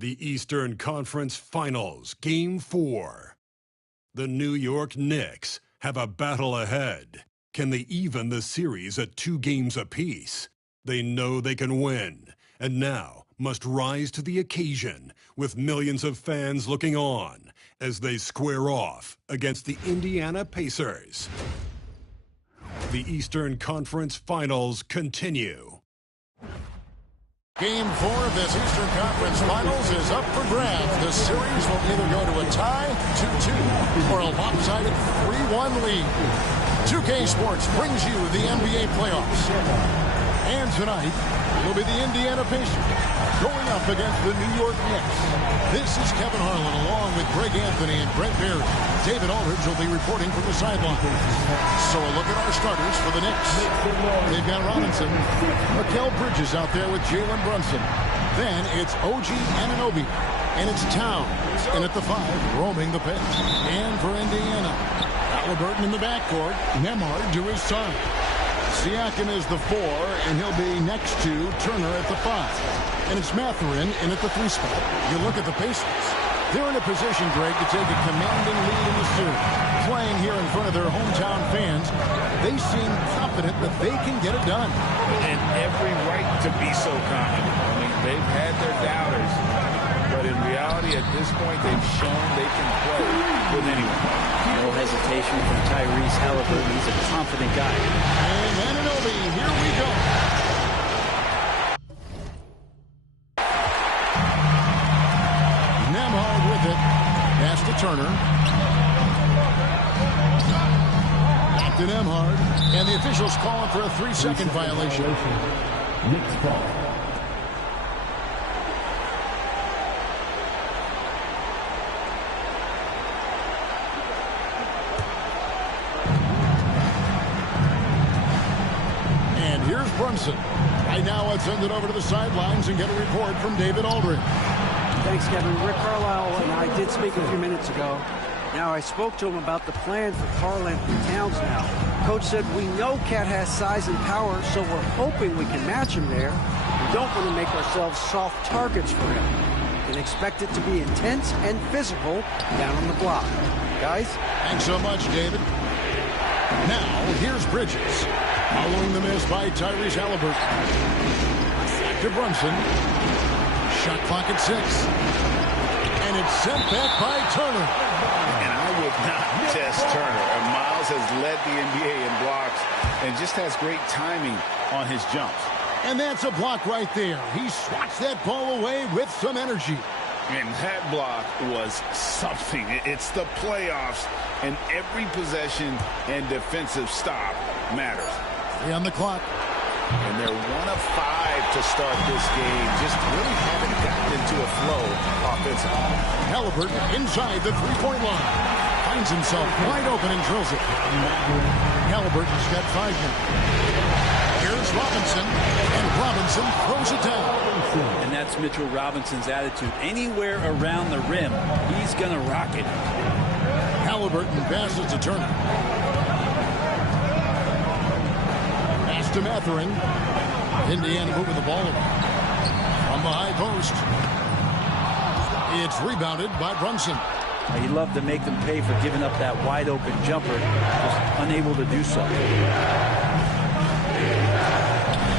The Eastern Conference Finals, Game 4. The New York Knicks have a battle ahead. Can they even the series at 2 games apiece? They know they can win, and now must rise to the occasion with millions of fans looking on as they square off against the Indiana Pacers. The Eastern Conference Finals continue. Game 4 of this Eastern Conference Finals is up for grabs. The series will either go to a tie, 2-2, or a lopsided 3-1 lead. 2K Sports brings you the NBA playoffs. And tonight will be the Indiana Pacers going up against the New York Knicks. This is Kevin Harlan along with Greg Anthony and Brent Barry. David Aldridge will be reporting from the sideline. So a look at our starters for the Knicks. They've got Robinson. Mikal Bridges out there with Jalen Brunson. Then it's OG Anunoby. And it's Towns in at the 5, roaming the pitch. And for Indiana, Halliburton in the backcourt. Nembhard to his side. Siakam is the 4, and he'll be next to Turner at the 5. And it's Mathurin in at the 3 spot. You look at the Pacers. They're in a position, Greg, to take a commanding lead in the series. Playing here in front of their hometown fans, they seem confident that they can get it done. And every right to be so confident. I mean, they've had their doubters, but in reality, at this point, they've shown they can play with anyone. No hesitation from Tyrese Halliburton. He's a confident guy. And Anunoby, here we go. Nembhard with it. Pass to Turner. Back to Nembhard. And the officials calling for a 3-second violation. Knicks ball. Brunson. Right now, let's send it over to the sidelines and get a report from David Aldridge. Thanks, Kevin. Rick Carlisle and I did speak a few minutes ago. Now, I spoke to him about the plan for Karl-Anthony Towns now. Coach said, we know Cat has size and power, so we're hoping we can match him there. We don't want to make ourselves soft targets for him. And expect it to be intense and physical down on the block. Guys? Thanks so much, David. Now, here's Bridges. Following the miss by Tyrese Halliburton. Back to Brunson. Shot clock at 6. And it's sent back by Turner. And I would not test Turner. Miles has led the NBA in blocks and just has great timing on his jumps. And that's a block right there. He swats that ball away with some energy. And that block was something. It's the playoffs, and every possession and defensive stop matters. 3 on the clock. And they're 1 of 5 to start this game. Just really haven't gotten into a flow offensively. Halliburton inside the 3-point line. Finds himself wide open and drills it. Halliburton's got 5 now. Here's Robinson. And Robinson throws it down. And that's Mitchell Robinson's attitude. Anywhere around the rim, he's going to rock it. Halliburton passes to Turner. To Mathurin. Indiana moving the ball around. From the high post. It's rebounded by Brunson. He'd love to make them pay for giving up that wide open jumper. Just unable to do so.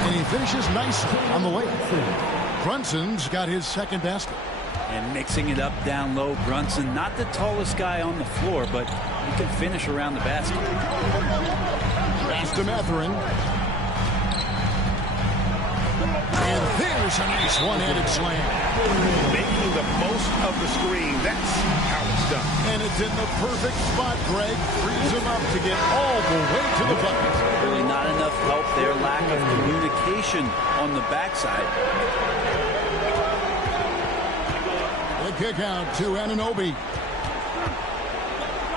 And he finishes nicely on the layup. Brunson's got his second basket. And mixing it up down low, Brunson, not the tallest guy on the floor, but he can finish around the basket. Pass to Mathurin. And there's a nice one-handed slam. Making the most of the screen. That's how it's done. And it's in the perfect spot, Greg. Frees him up to get all the way to the bucket. Really not enough help there. Lack of communication on the backside. The kick out to Anunoby.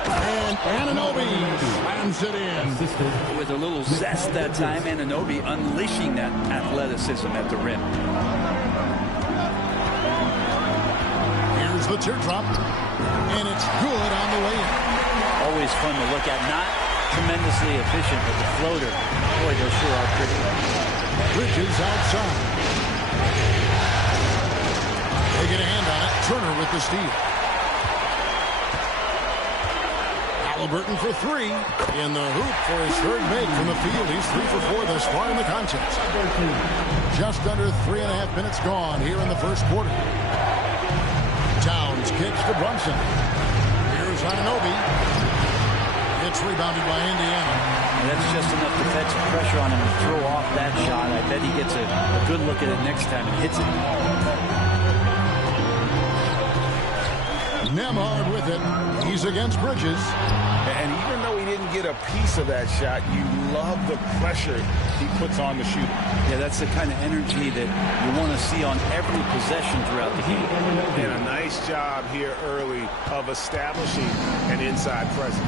And Anunoby slams it in. With a little zest that time, Anunoby unleashing that athleticism at the rim. Here's the teardrop. And it's good on the way in. Always fun to look at. Not tremendously efficient, but the floater. Boy, those sure are pretty. Bridges outside. They get a hand on it. Turner with the steal. Halliburton for three. In the hoop for his third make from the field. He's 3 for 4 thus far in the contest. Just under 3.5 minutes gone here in the first quarter. Towns kicks to Brunson. Here's Anunoby. It's rebounded by Indiana. And that's just enough defensive pressure on him to throw off that shot. I bet he gets a good look at it next time and hits it. Nemhard with it. He's against Bridges. And even though he didn't get a piece of that shot, you love the pressure he puts on the shooter. Yeah, that's the kind of energy that you want to see on every possession throughout the game. And a nice job here early of establishing an inside presence.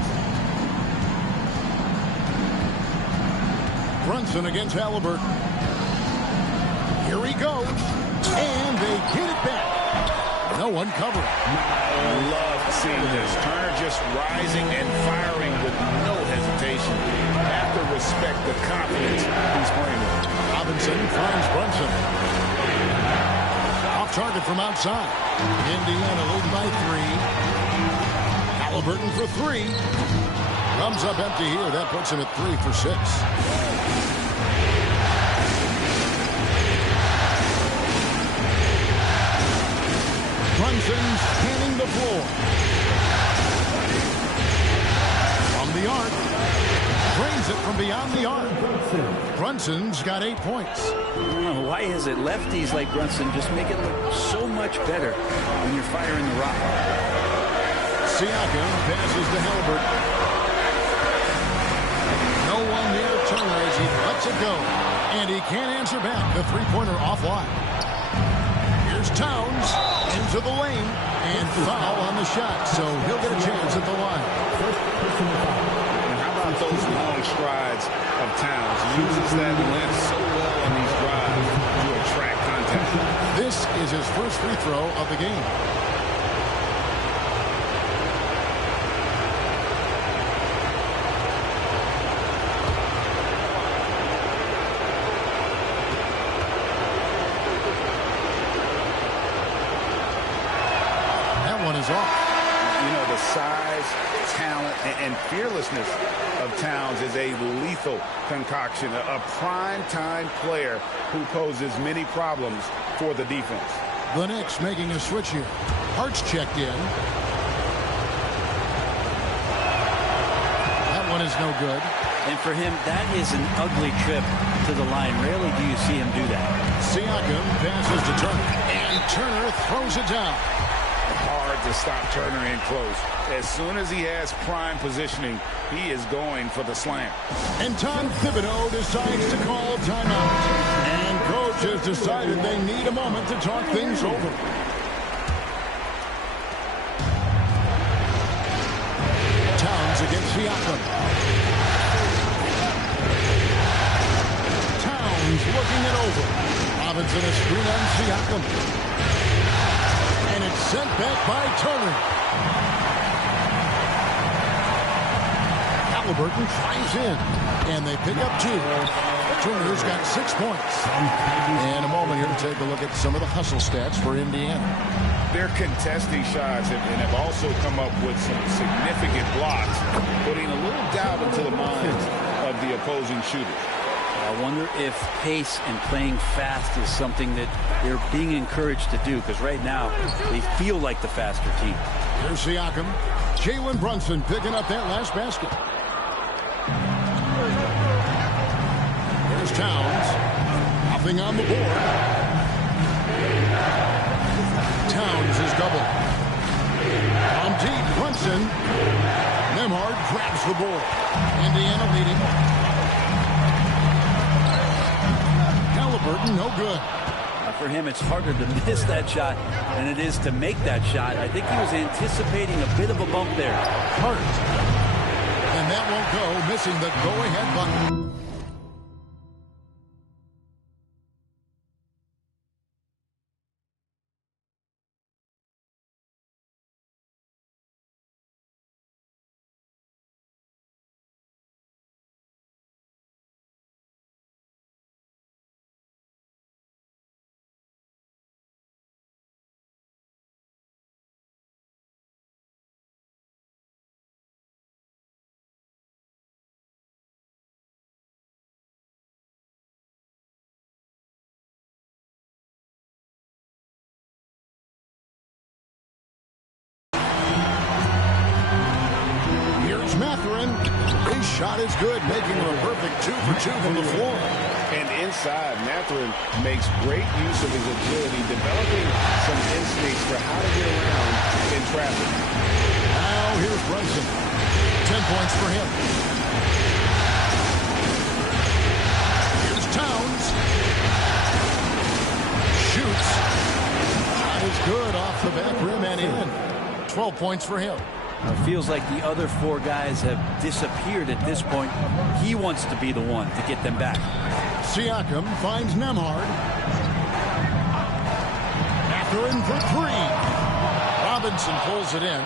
Brunson against Halliburton. Here he goes. And they get it back. No one covering. I love seeing this. Turner just rising and firing with no hesitation. Have to respect the confidence he's playing with. Robinson finds Brunson. Off target from outside. Indiana leading by 3. Halliburton for 3. Comes up empty here. That puts him at 3 for 6. Brunson's scanning the floor. From the arc. Drains it from beyond the arc. Brunson's got 8 points. Why is it lefties like Brunson just make it look so much better when you're firing the rock? Siakam passes to Halliburton. No one near Turner as he lets it go. And he can't answer back. The three-pointer offline. Here's Towns into the lane. And foul on the shot. So he'll get a chance at the line. And how about those long strides of Towns? He uses that length so well on these drives to attract contact. This is his first free throw of the game. Off. You know, the size, talent, and fearlessness of Towns is a lethal concoction, a prime-time player who poses many problems for the defense. The Knicks making a switch here. Hart's checked in. That one is no good. And for him, that is an ugly trip to the line. Rarely do you see him do that. Siakam passes to Turner. And Turner throws it down. Hard to stop Turner in close. As soon as he has prime positioning, he is going for the slam. And Tom Thibodeau decides to call timeout. And coach has decided they need a moment to talk things over. Towns against Siakam. Towns looking it over. Robinson a screen on Siakam. And it's sent back by Turner. Halliburton drives in. And they pick up 2. Turner's got 6 points. And a moment here to take a look at some of the hustle stats for Indiana. They're contesting shots and have also come up with some significant blocks, putting a little doubt into the minds of the opposing shooters. I wonder if pace and playing fast is something that they're being encouraged to do, because right now they feel like the faster team. Here's Siakam. Jalen Brunson picking up that last basket. Here's Towns. Nothing on the board. Towns is double. On deep, Brunson. Nemhard grabs the board. Indiana leading. Halliburton, no good. For him, it's harder to miss that shot than it is to make that shot. I think he was anticipating a bit of a bump there. Hurt. And that won't go, missing the go-ahead button. shot is good, making it a perfect 2 for 2 from the floor. And inside, Mathurin makes great use of his agility, developing some instincts for how to get around in traffic. Now here's Brunson. 10 points for him. Here's Towns. Shoots. Shot is good off the back rim and in. 12 points for him. It feels like the other four guys have disappeared at this point. He wants to be the one to get them back. Siakam finds Nembhard. Mathurin for three. Robinson pulls it in.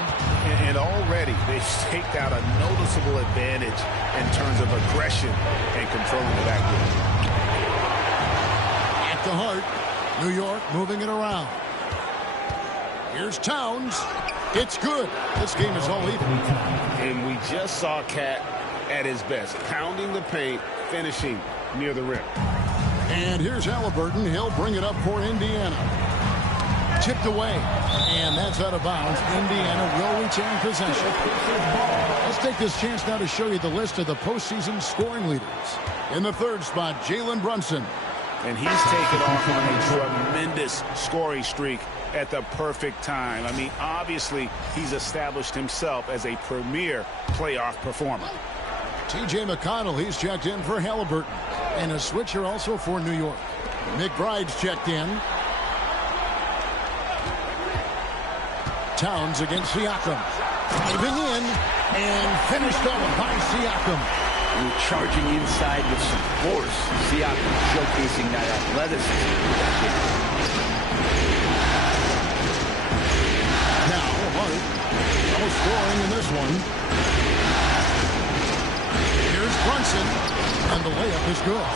And already they've staked out a noticeable advantage in terms of aggression and controlling the backcourt. At the heart, New York moving it around. Here's Towns. It's good. This game is all even. And we just saw Cat at his best, pounding the paint, finishing near the rim. And here's Halliburton. He'll bring it up for Indiana. Tipped away. And that's out of bounds. Indiana will retain possession. Let's take this chance now to show you the list of the postseason scoring leaders. In the third spot, Jalen Brunson. And he's taken off on a tremendous scoring streak at the perfect time. I mean, obviously, he's established himself as a premier playoff performer. T.J. McConnell, he's checked in for Halliburton. And a switcher also for New York. McBride's checked in. Towns against Siakam. Diving in and finished off by Siakam. And charging inside with some force. Siakam showcasing that athleticism. Now, Hart. No scoring in this one. Here's Brunson. And the layup is good.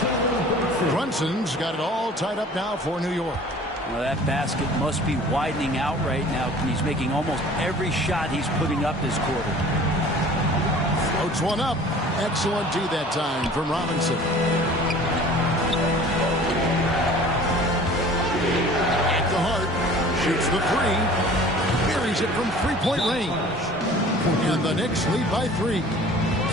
Brunson's got it all tied up now for New York. Well, that basket must be widening out right now. He's making almost every shot he's putting up this quarter. Floats one up. Excellent D that time from Robinson. At the heart. Shoots the three. Buries it from three-point range. And the Knicks lead by 3.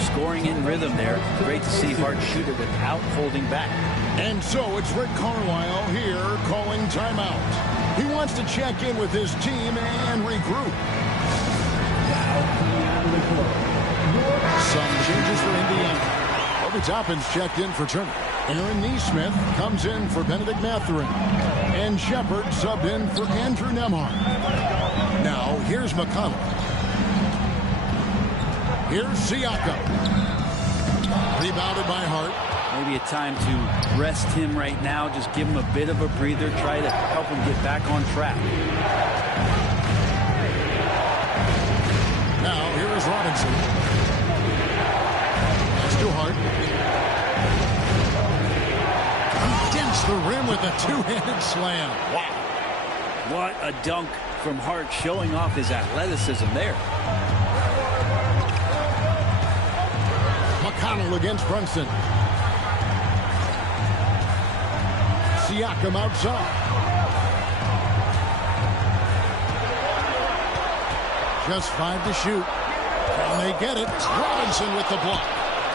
Scoring in rhythm there. Great to see Hart shoot it without holding back. And so it's Rick Carlisle here calling timeout. He wants to check in with his team and regroup. Some changes for Indiana. Obi Toppin's checked in for Turner. Aaron Nesmith comes in for Benedict Mathurin. And Shepard subbed in for Andrew Nembhard. Now here's McConnell. Here's Siakam. Rebounded by Hart. Maybe a time to rest him right now. Just give him a bit of a breather. Try to help him get back on track. Now here is Robinson. That's to Hart. Against the rim with a two-handed slam. Wow. What a dunk from Hart, showing off his athleticism there. McConnell against Brunson. Siakam outside. Just 5 to shoot. Can they get it? Robinson with the block.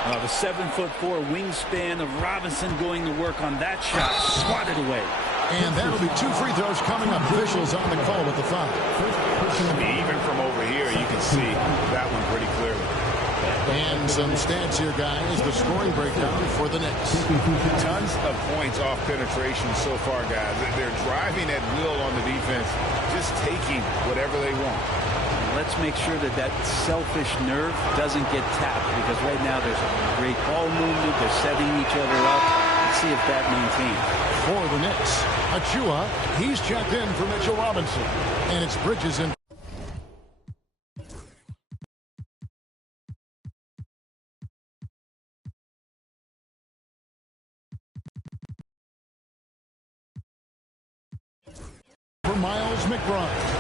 The 7'4" wingspan of Robinson going to work on that shot. Swatted away. And that'll be 2 free throws coming up. Officials on the call with the foul. Even from over here, you can see that one pretty clearly. And some stats here, guys. The scoring breakdown for the Knicks. Tons of points off penetration so far, guys. They're driving at will on the defense, just taking whatever they want. Let's make sure that that selfish nerve doesn't get tapped, because right now there's a great ball movement. They're setting each other up. Let's see if that maintains. For the Knicks, Achua, he's checked in for Mitchell Robinson. And it's Bridges in. For Miles McBride.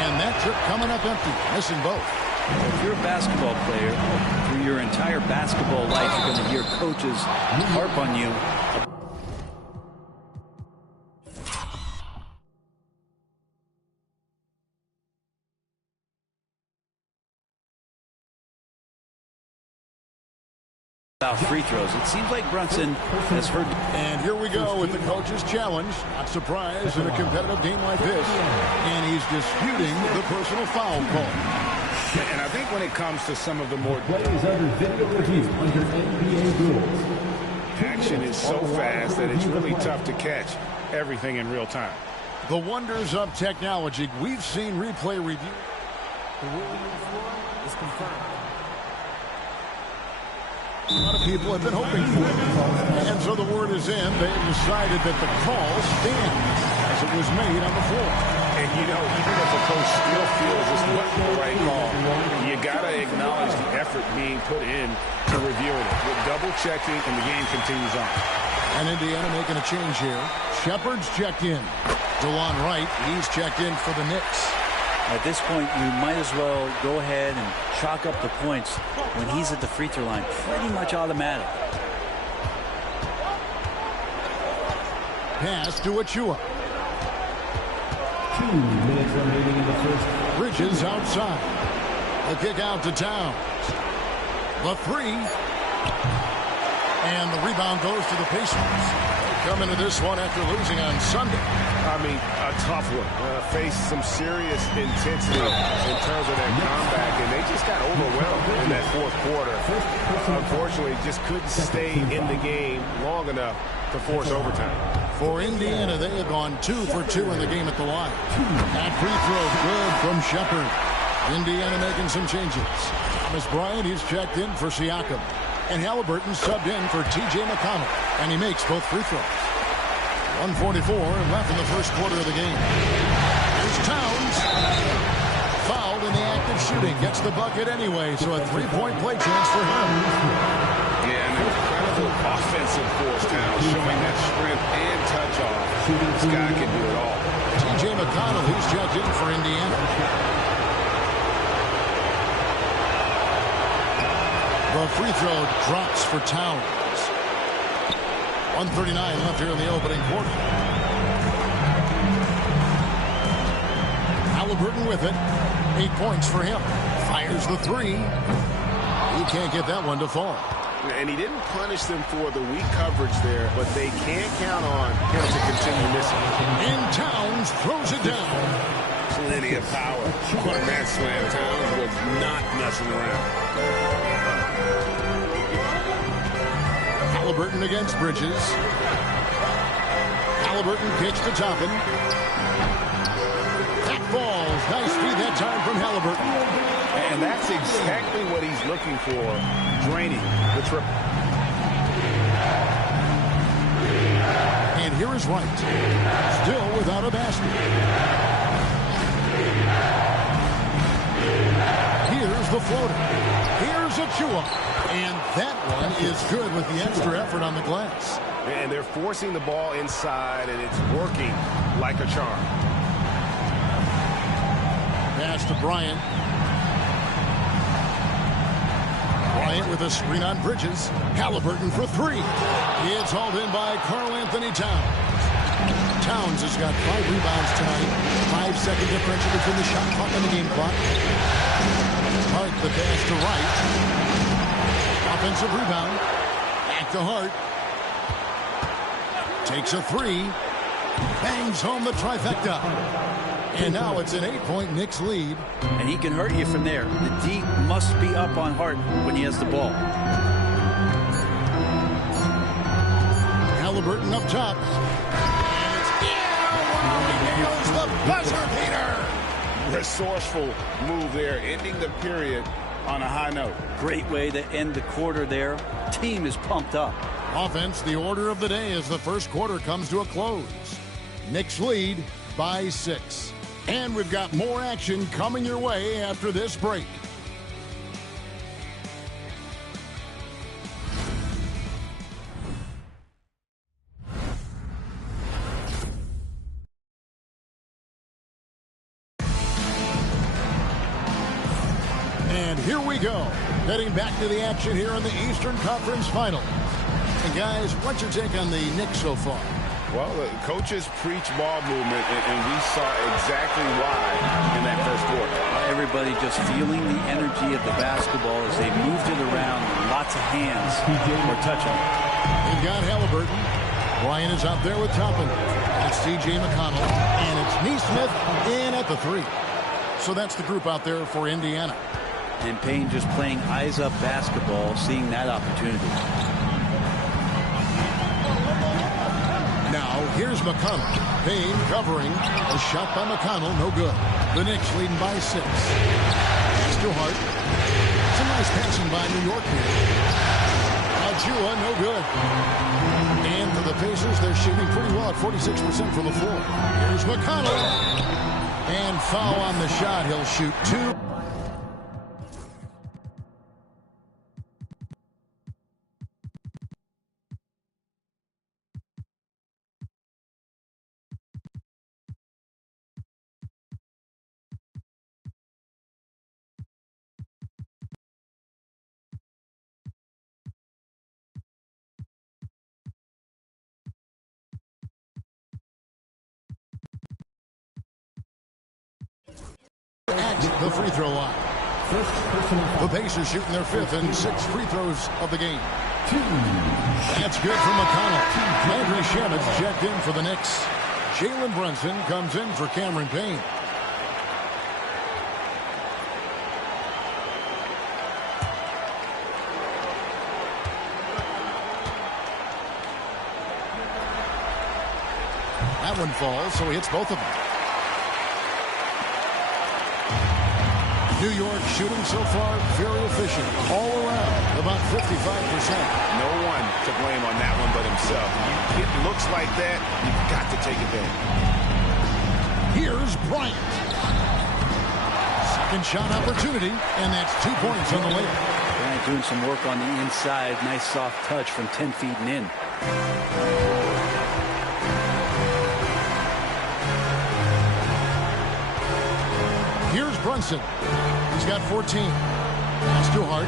And that trip coming up empty, missing both. If you're a basketball player, through your entire basketball life, you're going to hear coaches harp on you About free throws. It seems like Brunson has heard. And here we go with the coach's challenge. Not surprised in a competitive game like this. And he's disputing the personal foul call. And I think when it comes to some of the more Play is under video review under NBA rules. action is so fast that it's really tough to catch everything in real time. The wonders of technology. We've seen replay review. The ruling on the floor is confirmed. A lot of people have been hoping for it. And so the word is in. They have decided that the call stands as it was made on the floor. And, you know, even if a coach still feels this wasn't the right call, you got to acknowledge the effort being put in to reviewing it. With double-checking, and the game continues on. And Indiana making a change here. Shepard's checked in. DeLon Wright, he's checked in for the Knicks. At this point, you might as well go ahead and chalk up the points when he's at the free throw line. Pretty much automatic. Pass to Achua. 2 minutes remaining in the first. Bridges outside. The kick out to Towns. The three. And the rebound goes to the Pacers. They come into this one after losing on Sunday. I mean, a tough one. Faced some serious intensity in terms of their comeback, and they just got overwhelmed in that fourth quarter. Unfortunately, just couldn't stay in the game long enough to force overtime. For Indiana, they have gone 2 for 2 in the game at the line. That free throw good from Shepard. Indiana making some changes. Thomas Bryant, he's checked in for Siakam. And Halliburton subbed in for T.J. McConnell. And he makes both free throws. 1:44 left in the first quarter of the game. Here's Towns. Fouled in the act of shooting. Gets the bucket anyway, so a three-point play chance for him. Yeah, an incredible offensive force, Towns, showing that strength and touch off. This guy can do it all. T.J. McConnell, he's checked in for Indiana. The free throw drops for Towns. 1:39 left here in the opening quarter. Halliburton with it. 8 points for him. Fires the three. He can't get that one to fall. And he didn't punish them for the weak coverage there, but they can't count on him to continue missing. And Towns throws it down. Plenty of power on that slam. Towns was not messing around. Halliburton against Bridges. Halliburton kicks to Toppin. That falls. Nice feed that time from Halliburton. And that's exactly what he's looking for. Draining the triple. And here is Wright. Still without a basket. Here's the floater. Here's Achua. And that one is good with the extra effort on the glass. And they're forcing the ball inside, and it's working like a charm. Pass to Bryant. Bryant with a screen on Bridges. Halliburton for three. It's hauled in by Karl Anthony Towns. Towns has got 5 rebounds tonight. 5-second differential between the shot clock and the game clock. Hart the pass to Wright. Offensive rebound. Back to Hart. Takes a three. Bangs home the trifecta. And now it's an 8-point Knicks lead. And he can hurt you from there. The D must be up on Hart when he has the ball. Halliburton up top. And it's he nails the buzzer beater. Resourceful move there, ending the period on a high note. Great way to end the quarter there. Team is pumped up. Offense, the order of the day as the first quarter comes to a close. Knicks lead by 6. And we've got more action coming your way after this break. And here we go. Heading back to the action here in the Eastern Conference Finals. And guys, what's your take on the Knicks so far? Well, the coaches preach ball movement, and we saw exactly why in that first quarter. Everybody just feeling the energy of the basketball as they moved it around. Lots of hands were touching it. They've got Halliburton. Bryant is out there with Toppin. It's T.J. McConnell. And it's Neesmith in at the 3. So that's the group out there for Indiana. And Payne just playing eyes-up basketball, seeing that opportunity. Now, here's McConnell. Payne covering. A shot by McConnell, no good. The Knicks leading by 6. Pass to Hart. Some nice passing by New York here. Chua, no good. And for the Pacers, they're shooting pretty well at 46% from the floor. Here's McConnell. And foul on the shot. He'll shoot 2. At the free throw line. The Pacers shooting their 5th and 6th free throws of the game. That's good for McConnell. Landry Shamet's checked in for the Knicks. Jalen Brunson comes in for Cameron Payne. That one falls, so he hits both of them. New York shooting so far very efficient all around, about 55%. No one to blame on that one but himself. You get looks like that, you've got to take advantage. Here's Bryant. Second shot opportunity, and that's 2 points on the layup. Bryant doing some work on the inside. Nice soft touch from 10 feet and in. Here's Brunson. He's got 14. That's too hard.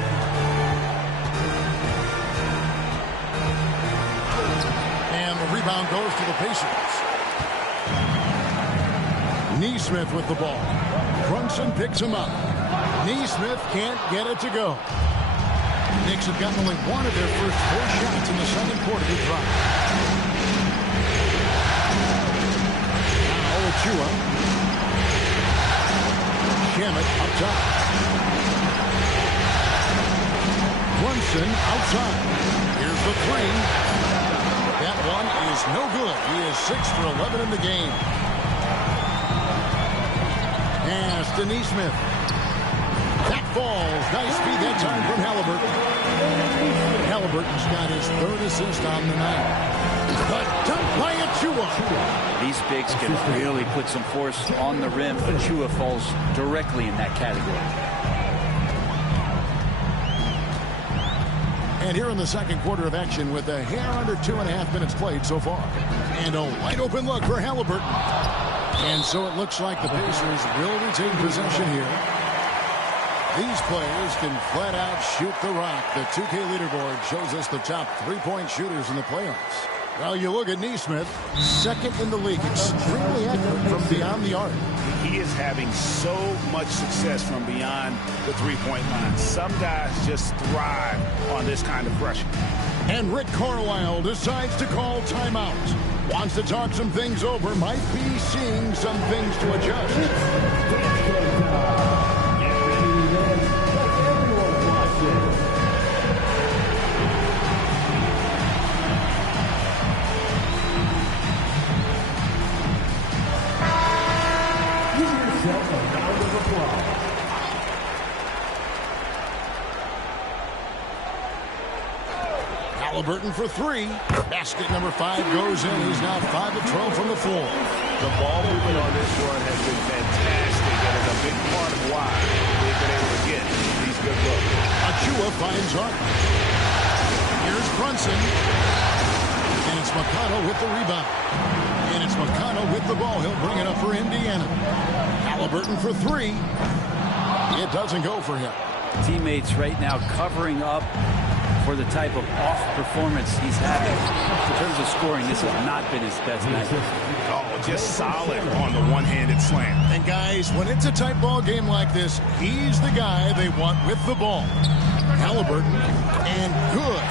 And the rebound goes to the Pacers. Neesmith with the ball. Brunson picks him up. Neesmith can't get it to go. Knicks have gotten only one of their first 4 shots in the second quarter to drop. Now Chua. Shamet up top. Brunson outside. Here's the 3. That one is no good. He is 6 for 11 in the game. Pass to Neesmith. That falls. Nice speed that time from Halliburton. Halliburton's got his 3rd assist on the night. The dunk by Achua. These bigs can really put some force on the rim. Achua falls directly in that category. And here in the second quarter of action with a hair under 2.5 minutes played so far. And a wide open look for Halliburton. And so it looks like the Pacers will retain possession here. These players can flat out shoot the rock. The 2K leaderboard shows us the top 3-point shooters in the playoffs. Well, you look at Neesmith, 2nd in the league, extremely accurate from beyond the arc. He is having so much success from beyond the 3-point line. Some guys just thrive on this kind of pressure. And Rick Carlisle decides to call timeout. Wants to talk some things over, might be seeing some things to adjust. Halliburton for 3. Basket number 5 goes in. He's now 5 of 12 from the floor. The ball movement on this run has been fantastic, and is a big part of why they've been able to get these good looks. Achua finds Hart. Here's Brunson. And it's McConnell with the rebound. And it's McConnell with the ball. He'll bring it up for Indiana. Halliburton for 3. It doesn't go for him. Teammates right now covering up for the type of off performance he's having. In terms of scoring, this has not been his best night. Oh, just solid on the one-handed slam. And guys, when it's a tight ball game like this, he's the guy they want with the ball. Halliburton, and good,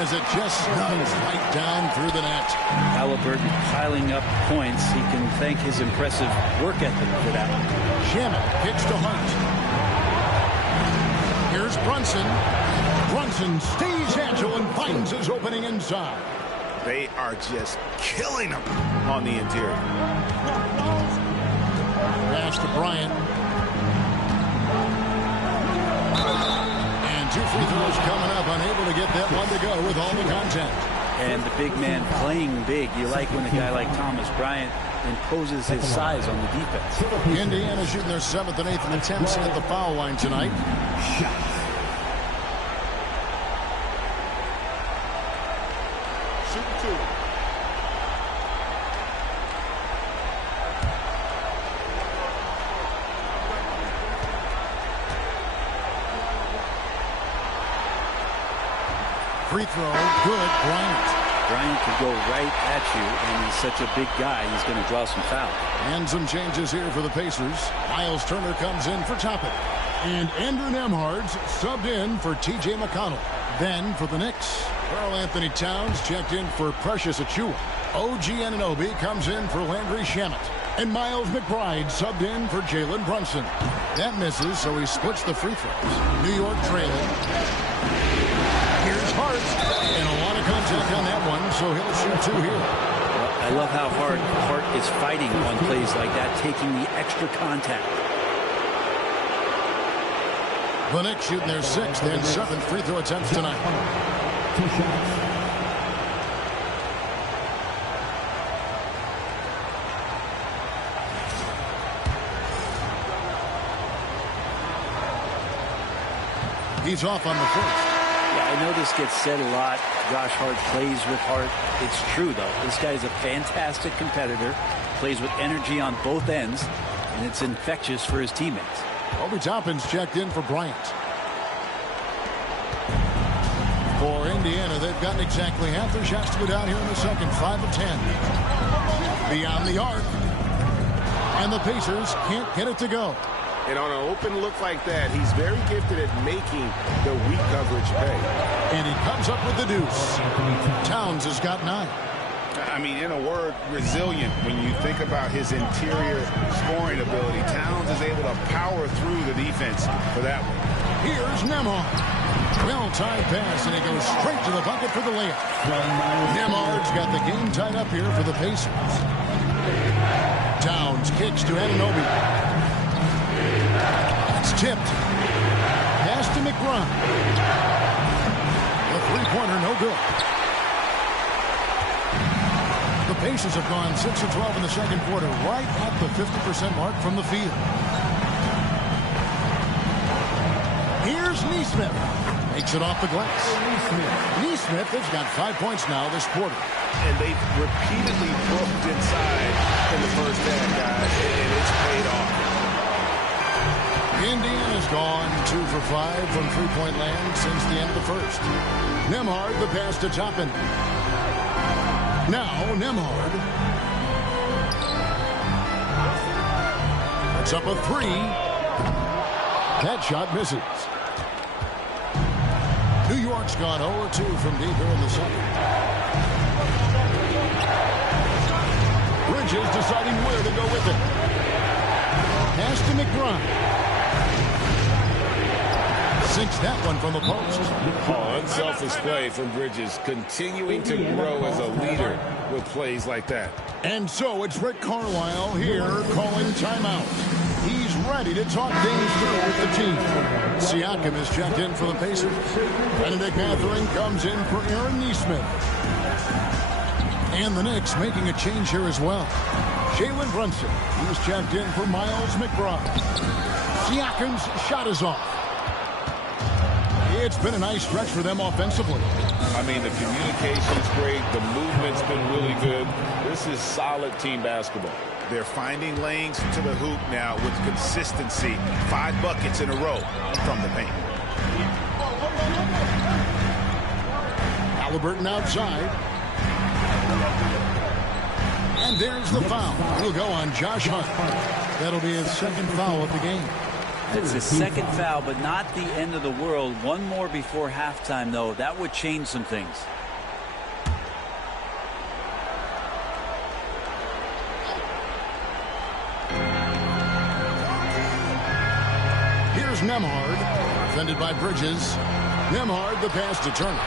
as it just snugs right down through the net. Halliburton piling up points. He can thank his impressive work ethic for that. Shamet kicks to Hart. Here's Brunson. Brunson stays agile and finds his opening inside. They are just killing him on the interior. Pass to Bryant. And 2 free throws coming up. Unable to get that one to go with all the contact. And the big man playing big. You like when a guy like Thomas Bryant imposes his size on the defense. Indiana shooting their 7th and 8th attempts at the foul line tonight. Free throw, good, Bryant. Bryant could go right at you, and he's such a big guy, he's going to draw some fouls. And some changes here for the Pacers. Miles Turner comes in for Toppin. And Andrew Nembhard's subbed in for T.J. McConnell. Then for the Knicks, Karl Anthony Towns checked in for Precious Achiuwa. OG Anunoby comes in for Landry Shamet. And Miles McBride subbed in for Jalen Brunson. That misses, so he splits the free throws. New York trailing. Here's Hart, and a lot of contact on that one, so he'll shoot 2 here. I love how hard Hart is fighting on plays like that, taking the extra contact. The Knicks shooting their 6th and 7th free throw attempts tonight. 2 shots. He's off on the first. Yeah, I know this gets said a lot. Josh Hart plays with heart. It's true, though. This guy is a fantastic competitor, plays with energy on both ends, and it's infectious for his teammates. Obi Toppin's checked in for Bryant. For Indiana, they've gotten exactly half their shots to go down here in the second. 5 of 10. Beyond the arc. And the Pacers can't get it to go. And on an open look like that, he's very gifted at making the weak coverage pay. And he comes up with the deuce. Towns has got 9. I mean, in a word, resilient. When you think about his interior scoring ability, Towns is able to power through the defense for that one. Here's Nembhard. Well-timed pass, and he goes straight to the bucket for the layup. Nembhard's got the game tied up here for the Pacers. Towns kicks to Anunoby. It's tipped. Pass to McBride. The three-pointer, no good. The Pacers have gone 6 of 12 in the second quarter, right at the 50% mark from the field. Here's Nesmith. Makes it off the glass. Nesmith has got 5 points now this quarter. And they've repeatedly broke inside in the first half, guys, and it's paid off. Indiana's gone 2 for 5 from three-point land since the end of the first. Nembhard, the pass to Toppin. Now Nembhard. It's up a 3. That shot misses. New York's gone 0-2 from deep here in the second. Bridges deciding where to go with it. Pass to McBride. Sinks that one from the post. Oh, unselfish play from Bridges, continuing to grow as a leader with plays like that. And so it's Rick Carlisle here calling timeout. He's ready to talk things through with the team. Siakam is checked in for the Pacers. Benedict Mathurin comes in for Aaron Nesmith. And the Knicks making a change here as well. Jalen Brunson, he's checked in for Miles McBride. Siakam's shot is off. It's been a nice stretch for them offensively. I mean, the communication's great. The movement's been really good. This is solid team basketball. They're finding lanes to the hoop now with consistency. 5 buckets in a row from the paint. Halliburton outside. And there's the foul. He'll go on Josh Hart. That'll be his second foul of the game. It's his second foul, but not the end of the world. One more before halftime, though. That would change some things. Here's Nembhard, defended by Bridges. Nembhard, the pass to Turner.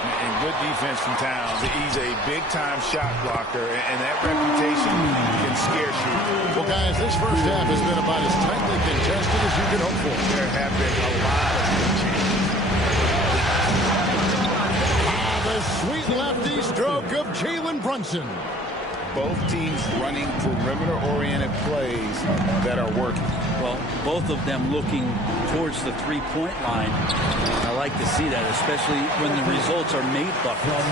And good defense from Towns. He's a big-time shot blocker, and that reputation can scare you. Well, guys, this first half has been about as tightly contested as you could hope for. There have been a lot of good changes. The sweet lefty stroke of Jalen Brunson. Both teams running perimeter-oriented plays that are working. Well, both of them looking towards the three-point line. I like to see that, especially when the results are made buckets.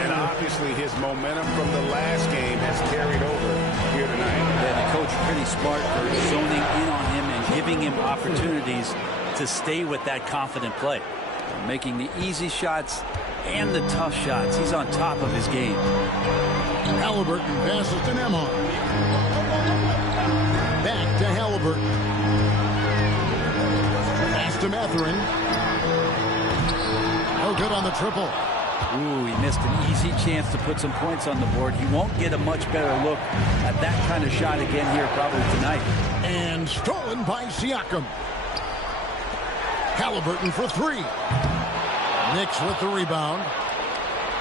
And obviously his momentum from the last game has carried over here tonight. Yeah, the coach pretty smart for zoning in on him and giving him opportunities to stay with that confident play. Making the easy shots and the tough shots. He's on top of his game. Halliburton passes to Nembhard. Back to Halliburton. Pass to Mathurin. No good on the triple. Ooh, he missed an easy chance to put some points on the board. He won't get a much better look at that kind of shot again here probably tonight. And stolen by Siakam. Halliburton for three. Knicks with the rebound.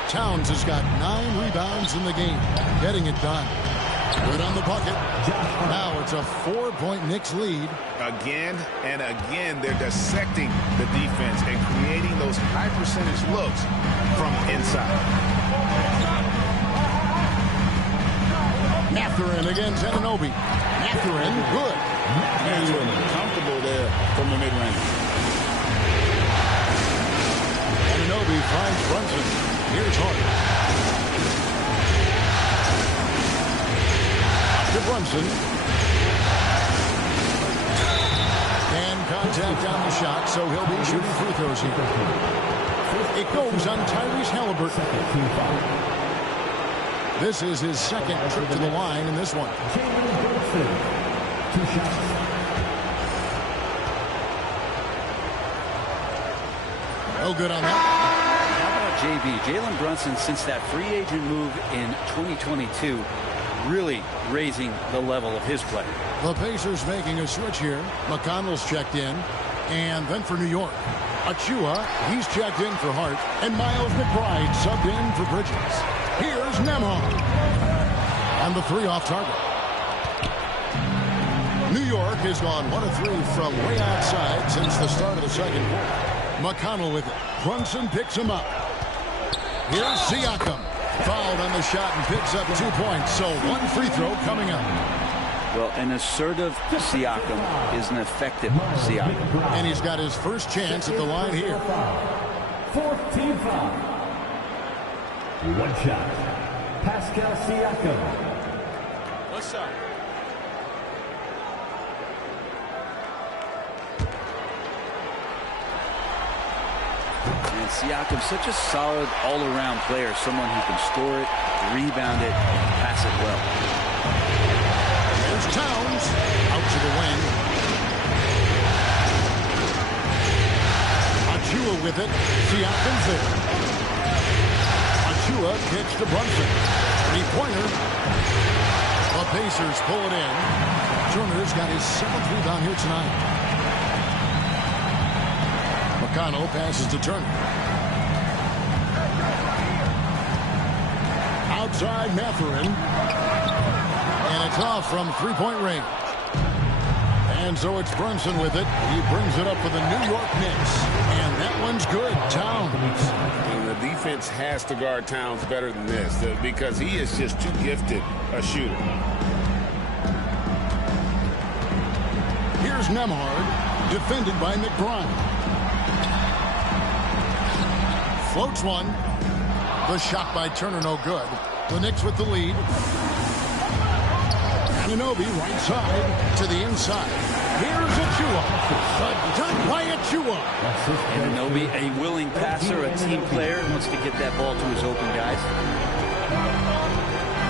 Towns has got 9 rebounds in the game. Getting it done. Good on the bucket. Now it's a 4-point Knicks lead. Again and again, they're dissecting the defense and creating those high percentage looks from inside. Mathurin against Anunoby. Mathurin, good. Mathurin comfortable there from the mid-range. Anunoby finds Brunson. Here's Hart. To Brunson. And contact on the shot, so he'll be shooting free throws here. It goes on Tyrese Halliburton. This is his second trip to the line in this one. No good on that. JB, Jalen Brunson, since that free agent move in 2022, really raising the level of his play. The Pacers making a switch here. McConnell's checked in. And then for New York, Achua, he's checked in for Hart. And Miles McBride subbed in for Bridges. Here's Nembhard. On the 3 off target. New York has gone 1 of 3 from way outside since the start of the second quarter. McConnell with it. Brunson picks him up. Here's Siakam. Fouled on the shot and picks up 2 points. So 1 free throw coming up. Well, an assertive Siakam is an effective Siakam. And he's got his first chance at the line here. 4th team foul. 1 shot. Pascal Siakam. What's up? And Siakam's such a solid all-around player, someone who can score it, rebound it, and pass it well. There's Towns out to the wing. Achua with it. Siakam's there. Achua kicks to Brunson. 3-pointer. The Pacers pull it in. Turner's got his 7th rebound here tonight. McConnell passes to Turner. Outside Mathurin. And it's off from 3-point range. And so it's Brunson with it. He brings it up for the New York Knicks. And that one's good. Towns. And the defense has to guard Towns better than this because he is just too gifted a shooter. Here's Nembhard, defended by McBride. Floats one. The shot by Turner, no good. The Knicks with the lead. Anunoby right side to the inside. Here's Achua. A dunk by Achua. And there'll be a willing passer, a team player who wants to get that ball to his open guys.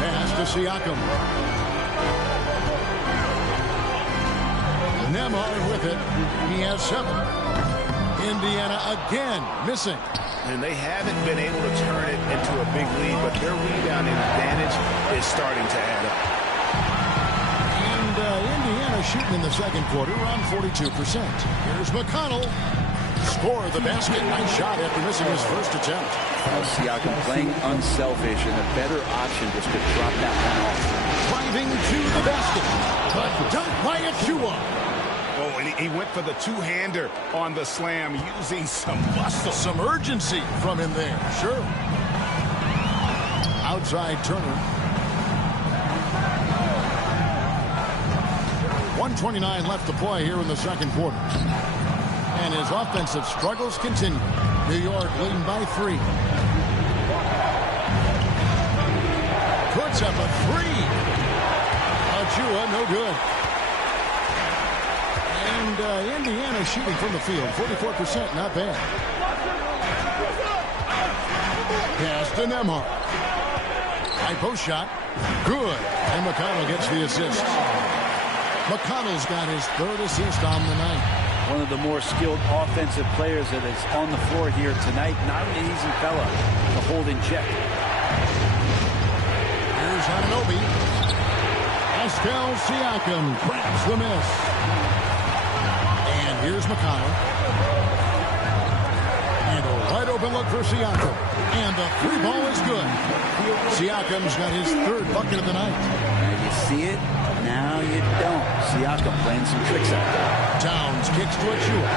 Pass to Siakam. Nemhard with it. He has 7. Indiana again missing. And they haven't been able to turn it into a big lead, but their rebounding advantage is starting to add up. And Indiana shooting in the second quarter around 42%. Here's McConnell. Score the basket. Nice shot after missing his first attempt. Siakam playing unselfish, and a better option was to drop that one off. Driving to the basket. A dunk by Achua. Oh, and he went for the two-hander on the slam, using some muscle. Some urgency from him there. Sure. Outside Turner. 1:29 left to play here in the second quarter. And his offensive struggles continue. New York leading by 3. Puts up a 3. Achua, no good. And Indiana shooting from the field, 44%, not bad. Pass to Nemhard. High post shot, good. And McConnell gets the assist. McConnell's got his 3rd assist on the night. One of the more skilled offensive players that is on the floor here tonight. Not an easy fella to hold in check. Here's Anunoby. Pascal Siakam grabs the miss. And here's McConnell. And a wide open look for Siakam. And the 3 ball is good. Siakam's got his 3rd bucket of the night. Now you see it. Now you don't. Siakam playing some tricks out there. Towns kicks to Achua.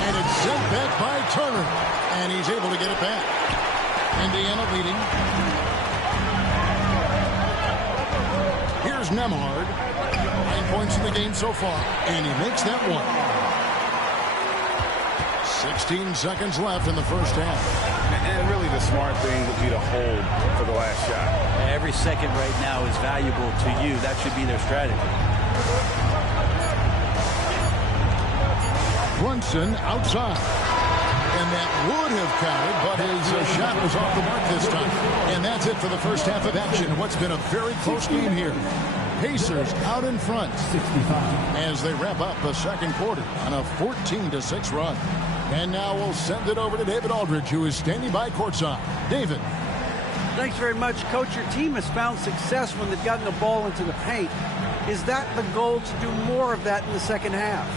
And it's sent back by Turner. And he's able to get it back. Indiana leading. Here's Nemhard. 9 points in the game so far. And he makes that one. 16 seconds left in the first half. And really the smart thing would be to hold for the last shot. Every second right now is valuable to you. That should be their strategy. Brunson outside. And that would have counted, but his shot was off the mark this time. And that's it for the first half of action. What's been a very close game here. Pacers out in front as they wrap up the second quarter on a 14-6 run. And now we'll send it over to David Aldridge, who is standing by courtside. David. Thanks very much, Coach. Your team has found success when they've gotten the ball into the paint. Is that the goal, to do more of that in the second half?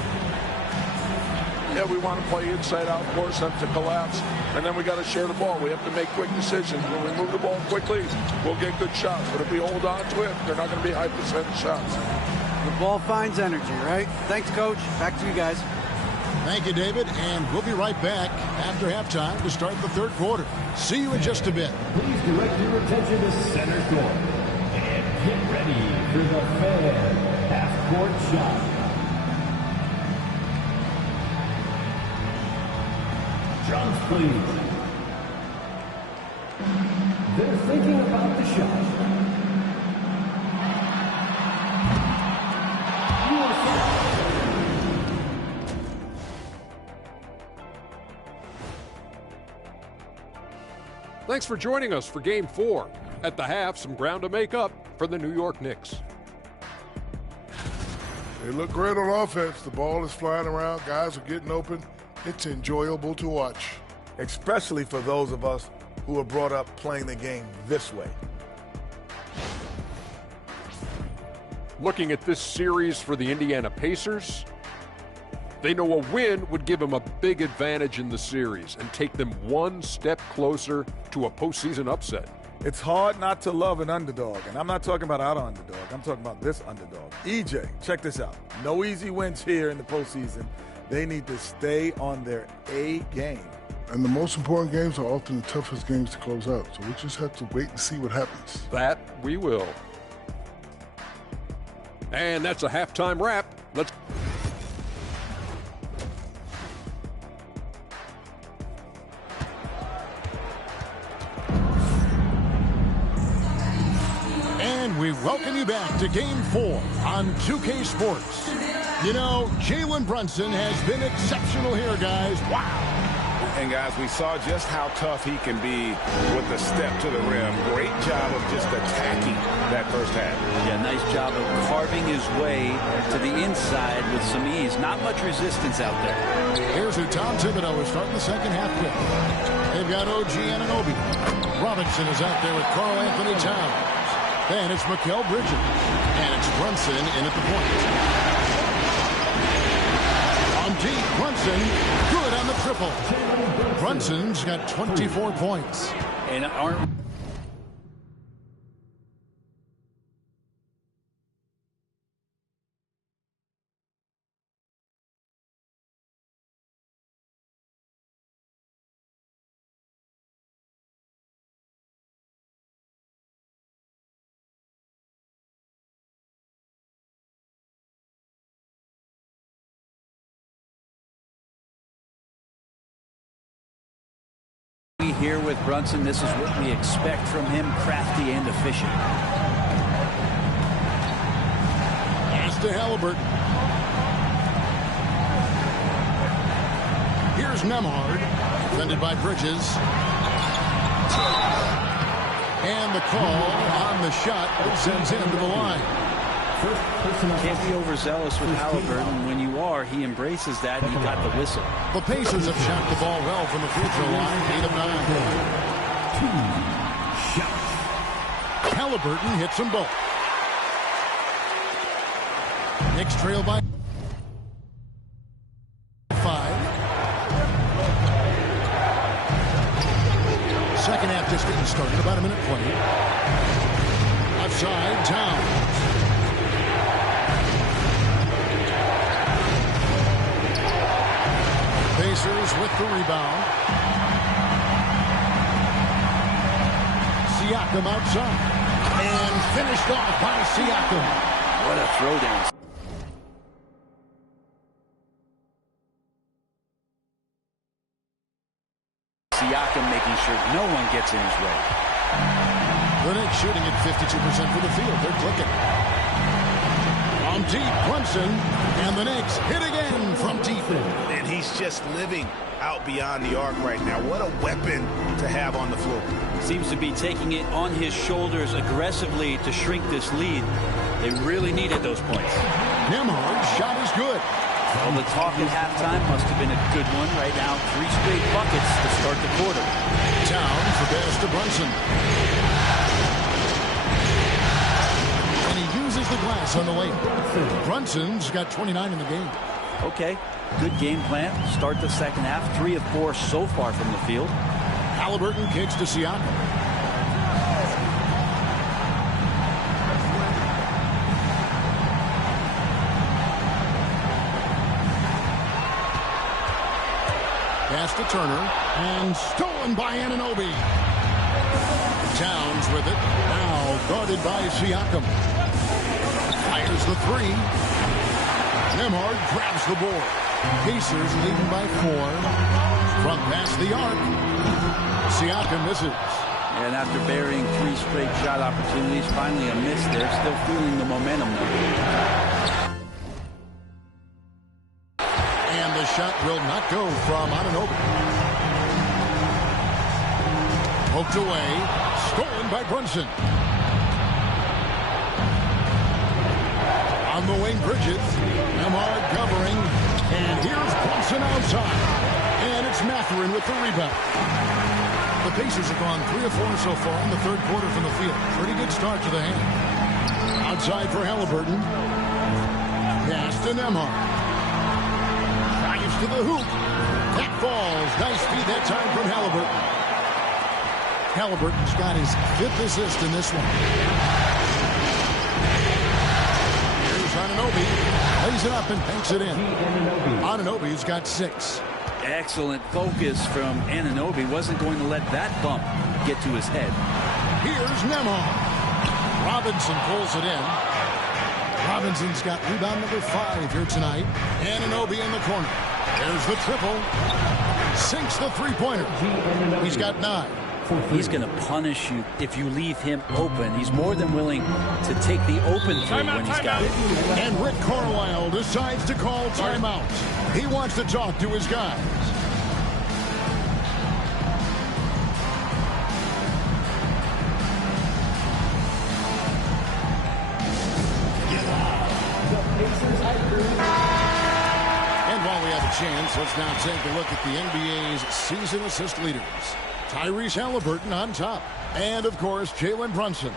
Yeah, we want to play inside out, force them to collapse, and then we got to share the ball. We have to make quick decisions. When we move the ball quickly, we'll get good shots. But if we hold on to it, they're not going to be high percentage shots. The ball finds energy, right? Thanks, Coach. Back to you guys. Thank you, David, and we'll be right back after halftime to start the third quarter. See you in just a bit. Please direct your attention to center court and get ready for the fan half-court shot. Drums, please. They're thinking about the shot. Thanks for joining us for Game 4. At the half, some ground to make up for the New York Knicks. They look great on offense. The ball is flying around. Guys are getting open. It's enjoyable to watch. Especially for those of us who are brought up playing the game this way. Looking at this series for the Indiana Pacers, they know a win would give them a big advantage in the series and take them one step closer to a postseason upset. It's hard not to love an underdog, and I'm not talking about our underdog. I'm talking about this underdog. EJ, check this out. No easy wins here in the postseason. They need to stay on their A game. And the most important games are often the toughest games to close out, so we just have to wait and see what happens. That we will. And that's a halftime wrap. Let's... And we welcome you back to Game 4 on 2K Sports. You know, Jalen Brunson has been exceptional here, guys. Wow. And, guys, we saw just how tough he can be with the step to the rim. Great job of just attacking that first half. Yeah, nice job of carving his way to the inside with some ease. Not much resistance out there. Here's who Tom Thibodeau is starting the second half with. They've got OG Anunoby. Robinson is out there with Karl Anthony Towns. Then it's Mikal Bridges. And it's Brunson in at the point. Deep, Brunson, good on the triple. Brunson's got 24 points. And aren't... Here with Brunson, this is what we expect from him, crafty and efficient. Pass to Halliburton. Here's Nembhard, defended by Bridges. And the call on the shot that sends him to the line. Can't be overzealous with Halliburton. When you are, he embraces that, and he got the whistle. The Pacers have shot the ball well from the free throw line, 8 of 9. 2 shots. Halliburton hits them both. Knicks trail by 5. Second half just getting started, about a minute 20. Left side, Towns. Pacers with the rebound. Siakam outside. And finished off by Siakam. What a throwdown. Siakam making sure no one gets in his way. The Knicks shooting at 52% for the field. They're clicking. On deep, Brunson, and the Knicks hit again from deep. And he's just living out beyond the arc right now. What a weapon to have on the floor. Seems to be taking it on his shoulders aggressively to shrink this lead. They really needed those points. Nembhard's shot is good. Well, the talk at halftime must have been a good one. Right now, 3 straight buckets to start the quarter. Towns for pass to Brunson. The glass on the way. Brunson's got 29 in the game. Okay, good game plan. Start the second half. 3 of 4 so far from the field. Halliburton kicks to Siakam. Pass to Turner and stolen by Anunoby. Towns with it. Now guarded by Siakam. Fires the 3. Nembhard grabs the board. Pacers leading by 4. From past the arc. Siakam misses. And after burying 3 straight shot opportunities, finally a miss there. Still feeling the momentum. And the shot will not go from Anunoby. Poked away. Stolen by Brunson. On the wing, Bridges. Nembhard covering. And here's Brunson outside. And it's Mathurin with the rebound. The Pacers have gone 3 of 4 so far in the third quarter from the field. Pretty good start to the hand. Outside for Halliburton. Pass to Nembhard. Drives to the hoop. That falls. Nice feed that time from Halliburton. Halliburton's got his 5th assist in this one. Anunoby lays it up and banks it in. Anunoby's got 6. Excellent focus from Anunoby. Wasn't going to let that bump get to his head. Here's Nembhard. Robinson pulls it in. Robinson's got rebound number 5 here tonight. Anunoby in the corner. There's the triple. Sinks the 3-pointer. He's got 9. He's going to punish you if you leave him open. He's more than willing to take the open three when he's got it. And Rick Carlisle decides to call timeout. He wants to talk to his guys. And while we have a chance, let's now take a look at the NBA's season assist leaders. Tyrese Halliburton on top. And, of course, Jalen Brunson.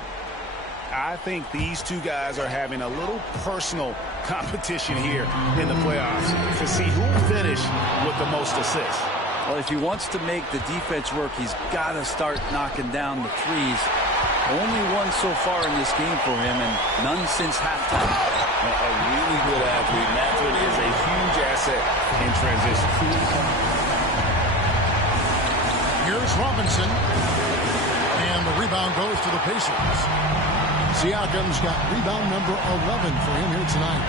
I think these two guys are having a little personal competition here in the playoffs to see who will finish with the most assists. Well, if he wants to make the defense work, he's got to start knocking down the threes. Only one so far in this game for him, and none since halftime. A really good athlete. Mathurin is a huge asset in transition. Here's Robinson. And the rebound goes to the Pacers. Siakam's got rebound number 11 for him here tonight.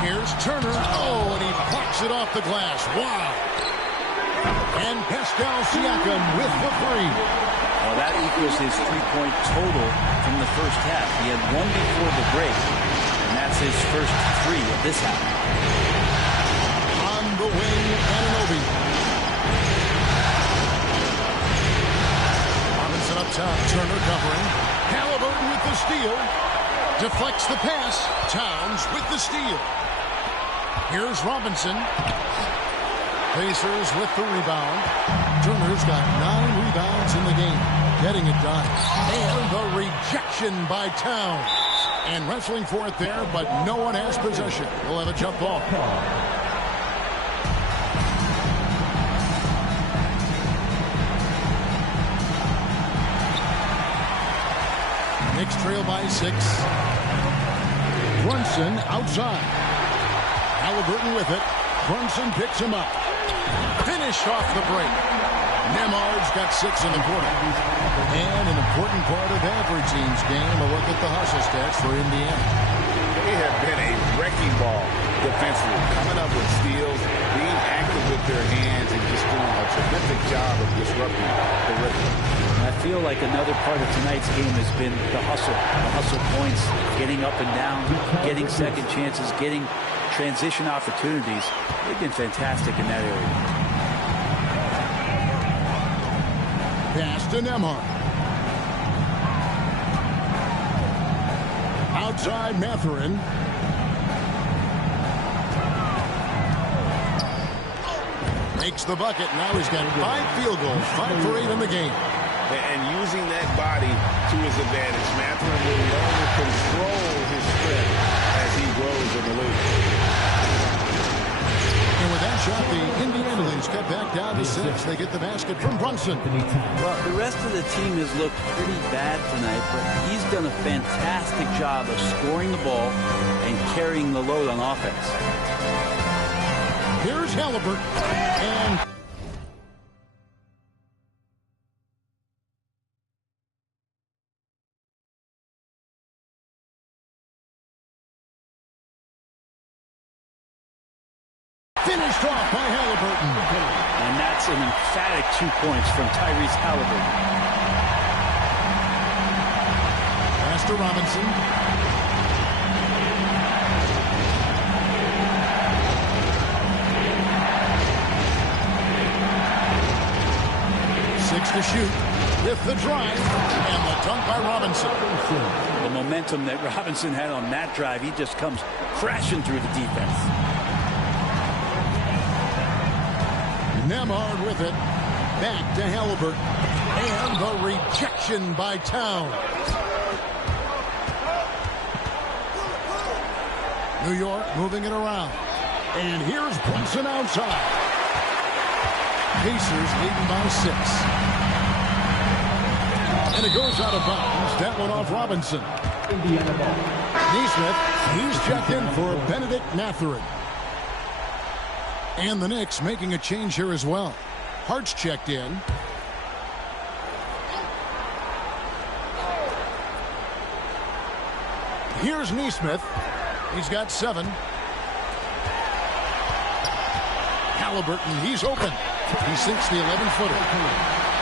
Here's Turner. Oh, and he blocks it off the glass. Wow. And Pascal Siakam with the three. Well, that equals his three-point total from the first half. He had one before the break, and that's his first three of this half. On the wing, Anunoby. Robinson up top, Turner covering. Halliburton with the steal. Deflects the pass. Towns with the steal. Here's Robinson. Pacers with the rebound. Turner's got 9 rebounds in the game. Getting it done. And the rejection by Towns. And wrestling for it there, but no one has possession. We'll have a jump ball. Knicks trail by 6. Brunson outside. Halliburton with it. Brunson picks him up. Finish off the break. Nemard's got 6 in the quarter. And an important part of every team's game, a look at the hustle stats for Indiana. They have been a wrecking ball defensively, coming up with steals, being active with their hands, and just doing a terrific job of disrupting the rhythm. I feel like another part of tonight's game has been the hustle points, getting up and down, getting second chances, getting transition opportunities. They've been fantastic in that area. Pass to Nemhard. Outside Mathurin. Makes the bucket. Now he's got 5 field goals, 5 for 8 in the game. And using that body to his advantage, Mathurin will learn to control his strength as he grows in the league. And with that shot, the Indiana leads cut back down to 6. They get the basket from Brunson. Well, the rest of the team has looked pretty bad tonight, but he's done a fantastic job of scoring the ball and carrying the load on offense. Here's Halliburton. And finished off by Halliburton. And that's an emphatic 2 points from Tyrese Halliburton. Pass to Robinson. Six to shoot with the drive and the dunk by Robinson. The momentum that Robinson had on that drive, he just comes crashing through the defense. Nemhard with it. Back to Halliburton. And the rejection by Towns. New York moving it around. And here's Brunson outside. Pacers leading by 6. And it goes out of bounds. That one off Robinson. Indiana ball. Nesmith, he's checked in for Benedict Mathurin. And the Knicks making a change here as well. Hart's checked in. Here's Nesmith. He's got 7. Halliburton, he's open. He sinks the 11-footer.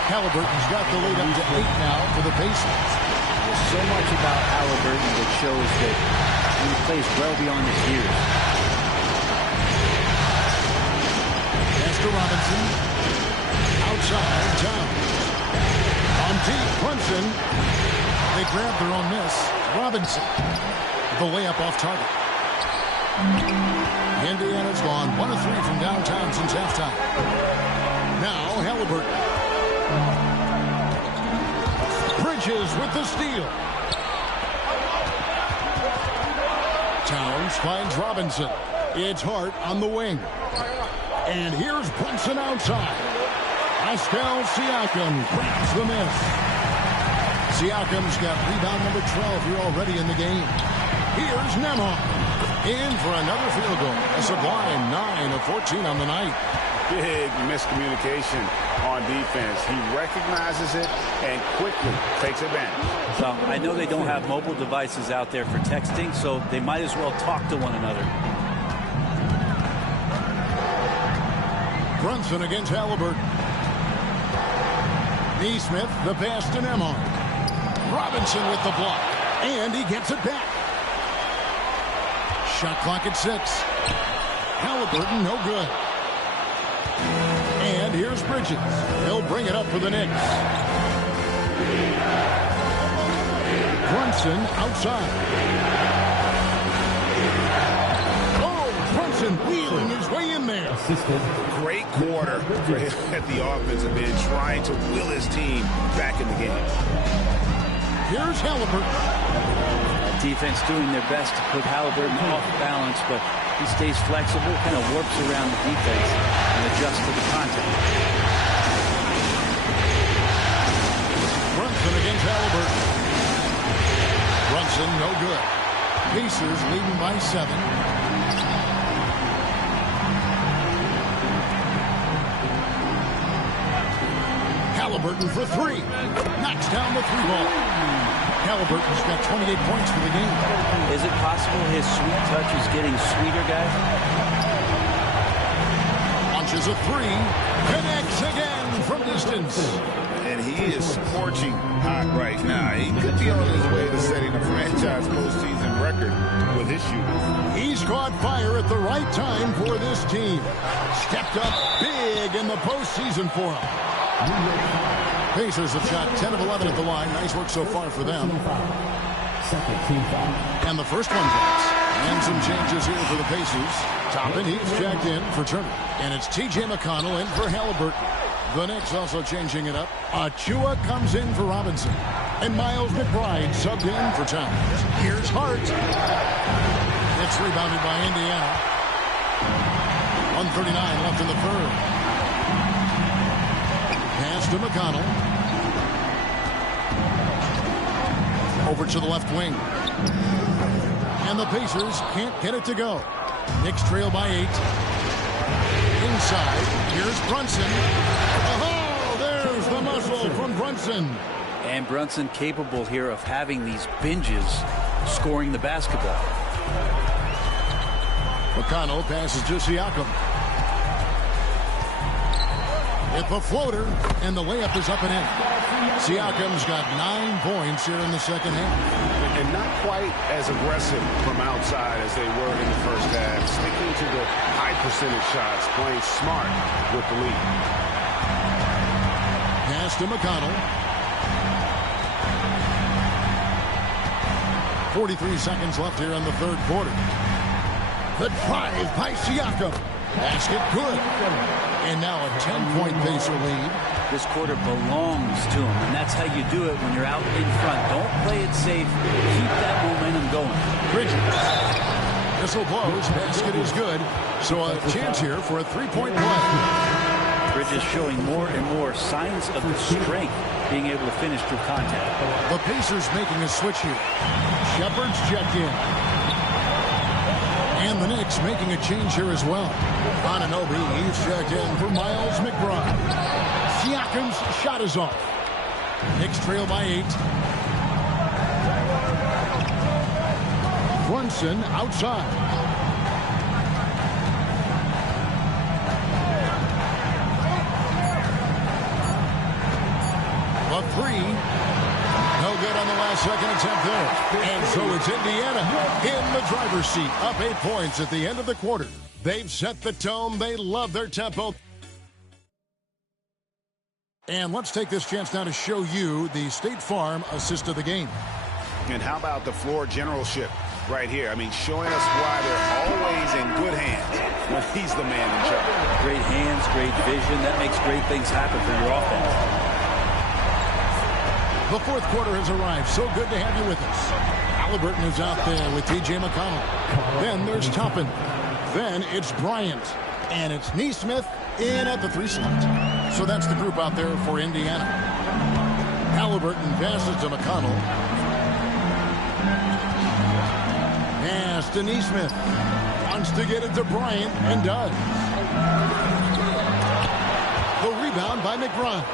Halliburton's got the lead up to 8 now for the Pacers. There's so much about Halliburton that shows that he plays well beyond his years. Pass to Robinson. Outside, Towns. On deep, Brunson. They grab their own miss. Robinson. The layup off target. Indiana's gone 1 of 3 from downtown since halftime. Now Halliburton. Bridges with the steal. Towns finds Robinson. It's Hart on the wing. And here's Brunson outside. Pascal Siakam grabs the miss. Siakam's got rebound number 12 here already in the game. Here's Nembhard. In for another field goal. A sublime 9 of 14 on the night. Big miscommunication on defense. He recognizes it and quickly takes advantage. So I know they don't have mobile devices out there for texting, so they might as well talk to one another. Brunson against Halliburton. Neesmith, the pass to Nembhard. Robinson with the block. And he gets it back. Shot clock at 6. Halliburton, no good. And here's Bridges. He'll bring it up for the Knicks. Brunson outside. Oh, Brunson wheeling his way in there. Great quarter for him at the offensive end, trying to will his team back in the game. Here's Halliburton. Defense doing their best to put Halliburton off balance, but he stays flexible, kind of warps around the defense and adjusts to the contact. Brunson against Halliburton. Brunson no good. Pacers leading by 7. Halliburton for 3. Knocks down the 3-ball. Halliburton's got 28 points for the game. Is it possible his sweet touch is getting sweeter, guys? Launches a 3. Connects again from distance. And he is scorching hot right now. He could be on his way to setting a franchise postseason record with his shooting. He's caught fire at the right time for this team. Stepped up big in the postseason for him. Pacers have shot 10 of 11 at the line. Nice work so far for them. And the first one drops. And some changes here for the Pacers. Toppin, he's checked in for Turner. And it's T.J. McConnell in for Halliburton. The Knicks also changing it up. Achua comes in for Robinson. And Miles McBride subbed in for Towns. Here's Hart. It's rebounded by Indiana. 1:39 left in the third. Pass to McConnell. Over to the left wing. And the Pacers can't get it to go. Knicks trail by 8. Inside, here's Brunson. Oh, there's the muscle from Brunson. And Brunson capable here of having these binges scoring the basketball. McConnell passes to Siakam. It's a floater, and the layup is up and in. Siakam's got 9 points here in the second half. And not quite as aggressive from outside as they were in the first half. Sticking to the high percentage shots, playing smart with the lead. Pass to McConnell. 43 seconds left here in the third quarter. The drive by Siakam. Basket good. And now a 10-point Pacer lead. This quarter belongs to him, and that's how you do it when you're out in front. Don't play it safe. Keep that momentum going. Bridges. Whistle blows. Basket is good. So a chance here for a 3-point play. Bridges showing more and more signs of the strength, being able to finish through contact. The Pacers making a switch here. Shepard's checked in. And the Knicks making a change here as well. Anunoby, he's checked in for Miles McBride. Siakam's shot is off. Knicks trail by 8. Brunson outside. A three. No good on the last second attempt there. And so it's Indiana in the driver's seat. Up 8 points at the end of the quarter. They've set the tone. They love their tempo. And let's take this chance now to show you the State Farm assist of the game. And how about the floor generalship right here? I mean, showing us why they're always in good hands when he's the man in charge. Great hands, great vision. That makes great things happen for your offense. The fourth quarter has arrived. So good to have you with us. Halliburton is out there with T.J. McConnell. Then there's Toppin. Then it's Bryant. And it's Neesmith in at the 3 slot. So that's the group out there for Indiana. Halliburton passes to McConnell. Pass to Neesmith. Wants to get it to Bryant and does. The rebound by McBride.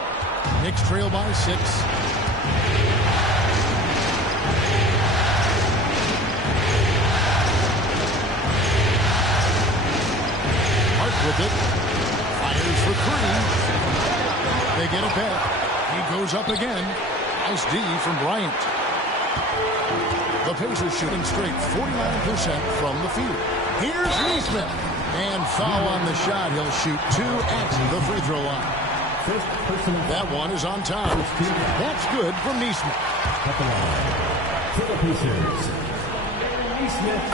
Knicks trail by 6. Hart with it. Fires for 3. They get it back. He goes up again. Nice D from Bryant. The Pacers shooting straight 49% from the field. Here's Neesmith. And foul on the shot. He'll shoot 2 at the free throw line. That one is on time. That's good from Neesmith.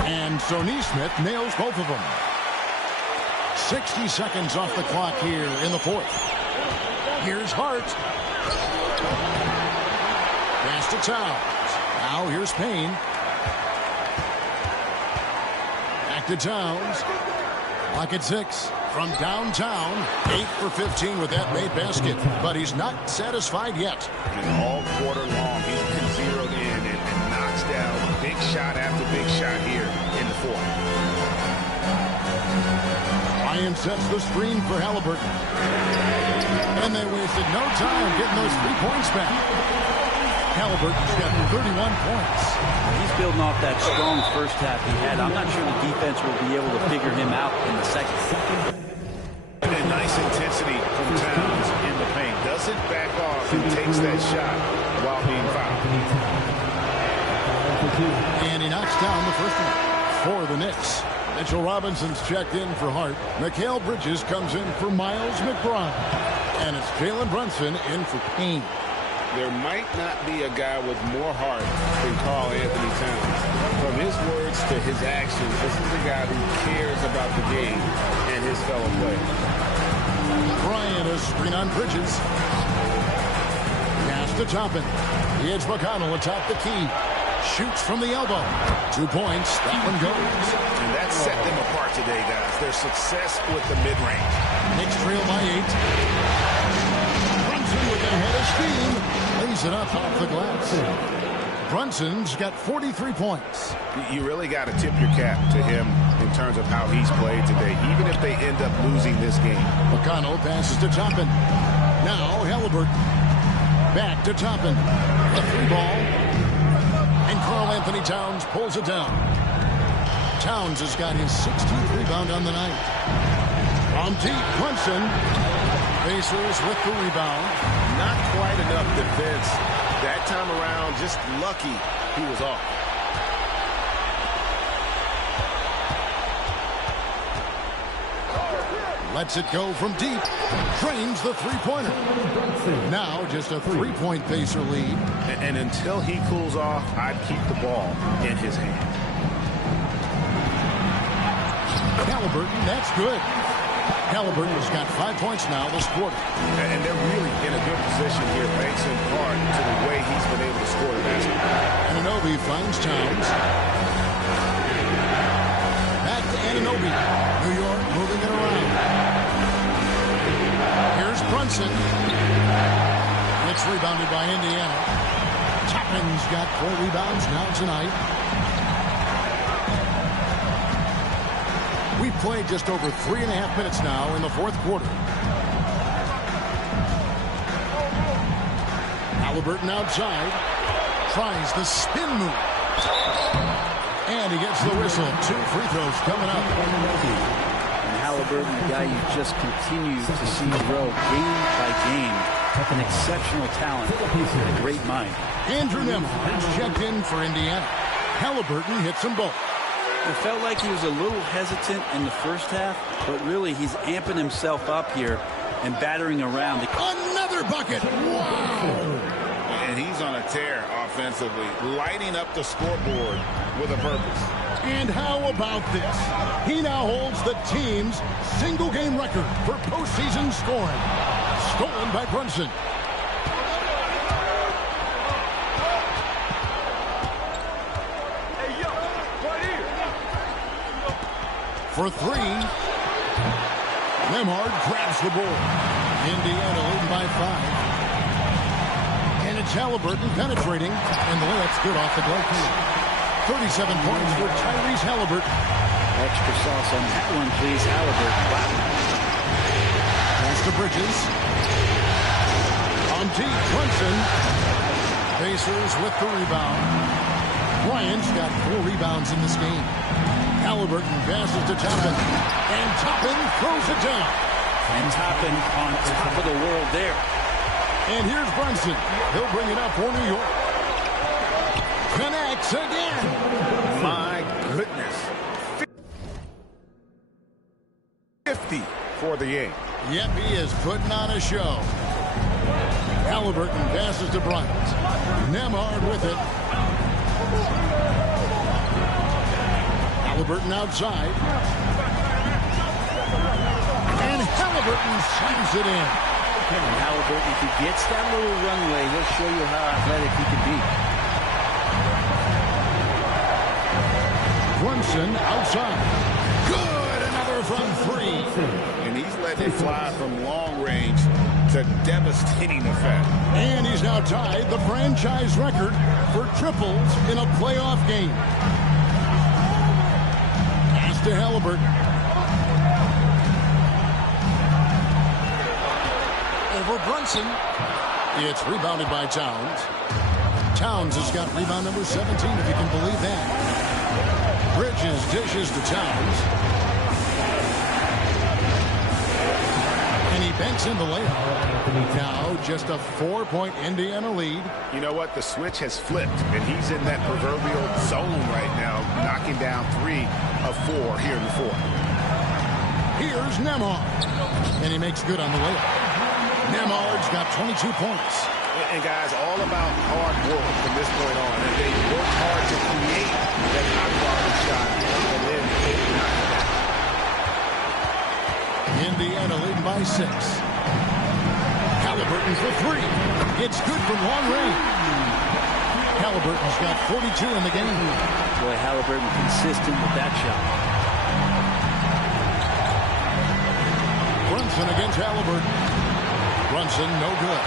And so Neesmith nails both of them. 60 seconds off the clock here in the fourth. Here's Hart. Pass to Towns. Now here's Payne. Back to Towns. Clock at 6. From downtown, 8 for 15 with that made basket. But he's not satisfied yet. And all quarter long, he's been zeroed in and knocks down big shot after big shot here in the fourth. Ryan sets the screen for Halliburton. And they wasted no time getting those 3 points back. Halliburton's got 31 points. He's building off that strong first half he had. I'm not sure the defense will be able to figure him out in the second. And nice intensity from Towns in the paint. Doesn't back off and takes that shot while being fouled. And he knocks down the first one for the Knicks. Mitchell Robinson's checked in for Hart. Mikal Bridges comes in for Miles McBride. And it's Jalen Brunson in for Payne. There might not be a guy with more heart than Karl Anthony Towns. From his words to his actions, this is a guy who cares about the game and his fellow players. Bryant is screen on Bridges. Pass to Toppin. Here's McConnell atop the key. Shoots from the elbow. 2 points. That one goes. And that set them apart today, guys. Their success with the mid-range. Knicks trail by 8. With a head of steam, lays it up off the glass. Brunson's got 43 points. You really got to tip your cap to him in terms of how he's played today, even if they end up losing this game. McConnell passes to Toppin. Now Halliburton. Back to Toppin. A 3-ball. And Karl Anthony Towns pulls it down. Towns has got his 16th rebound on the night. From deep, Brunson. Pacers with the rebound. Not quite enough defense. That time around, just lucky he was off. Lets it go from deep. Drains the three-pointer. Now just a 3-point Pacer lead. And until he cools off, I'd keep the ball in his hand. Halliburton, that's good. Halliburton's got 5 points now this quarter. And they're really in a good position here, thanks in part to the way he's been able to score the basketball. Anunoby finds Towns. Back to Anunoby. New York moving it around. Here's Brunson. It's rebounded by Indiana. Toppin's got 4 rebounds now tonight. We've played just over 3.5 minutes now in the fourth quarter. Halliburton outside. Tries the spin move. And he gets the whistle. 2 free throws coming up. And Halliburton, the guy you just continue to see grow game by game. An exceptional talent, a great mind. Andrew Nembhard checked in for Indiana. Halliburton hits them both. It felt like he was a little hesitant in the first half, but really he's amping himself up here and battering around. Another bucket. Wow. And he's on a tear offensively, lighting up the scoreboard with a purpose. And how about this? He now holds the team's single-game record for postseason scoring. Stolen by Brunson. For three. Nembhard grabs the ball. Indiana leading by 5. And it's Halliburton penetrating. And the layup's good off the glove. 37 points for Tyrese Halliburton. Extra sauce on that one, please, Halliburton. Wow. Pass to Bridges. On deep, Brunson. Pacers with the rebound. Bryant's got 4 rebounds in this game. Halliburton passes to Toppin. And Toppin throws it down. And Toppin on top of the world there. And here's Brunson. He'll bring it up for New York. Connects again. My goodness. 50 for the game. Yep, he is putting on a show. Halliburton passes to Bryant. Nembhard with it. Halliburton outside. And Halliburton slams it in. And Halliburton, if he gets that little runway, he'll show you how athletic he can be. Brunson outside. Good, another from 3. And he's letting it fly from long range to devastating effect. And he's now tied the franchise record for triples in a playoff game. Pass to Halliburton. Over Brunson. It's rebounded by Towns. Towns has got rebound number 17, if you can believe that. Bridges dishes to Towns. And he banks in the layup. Now just a 4-point Indiana lead. You know what? The switch has flipped, and he's in that proverbial zone right now, knocking down 3 of 4 here in the fourth. Here's Nembhard. And he makes good on the layup. Nembhard's got 22 points. And guys, all about hard work from this point on. And they worked hard to create that high-quality shot, and then they knock it down. Indiana leading by 6. Halliburton for 3. It's good from long range. Halliburton's got 42 in the game. Boy, Halliburton consistent with that shot. Brunson against Halliburton. Brunson, no good.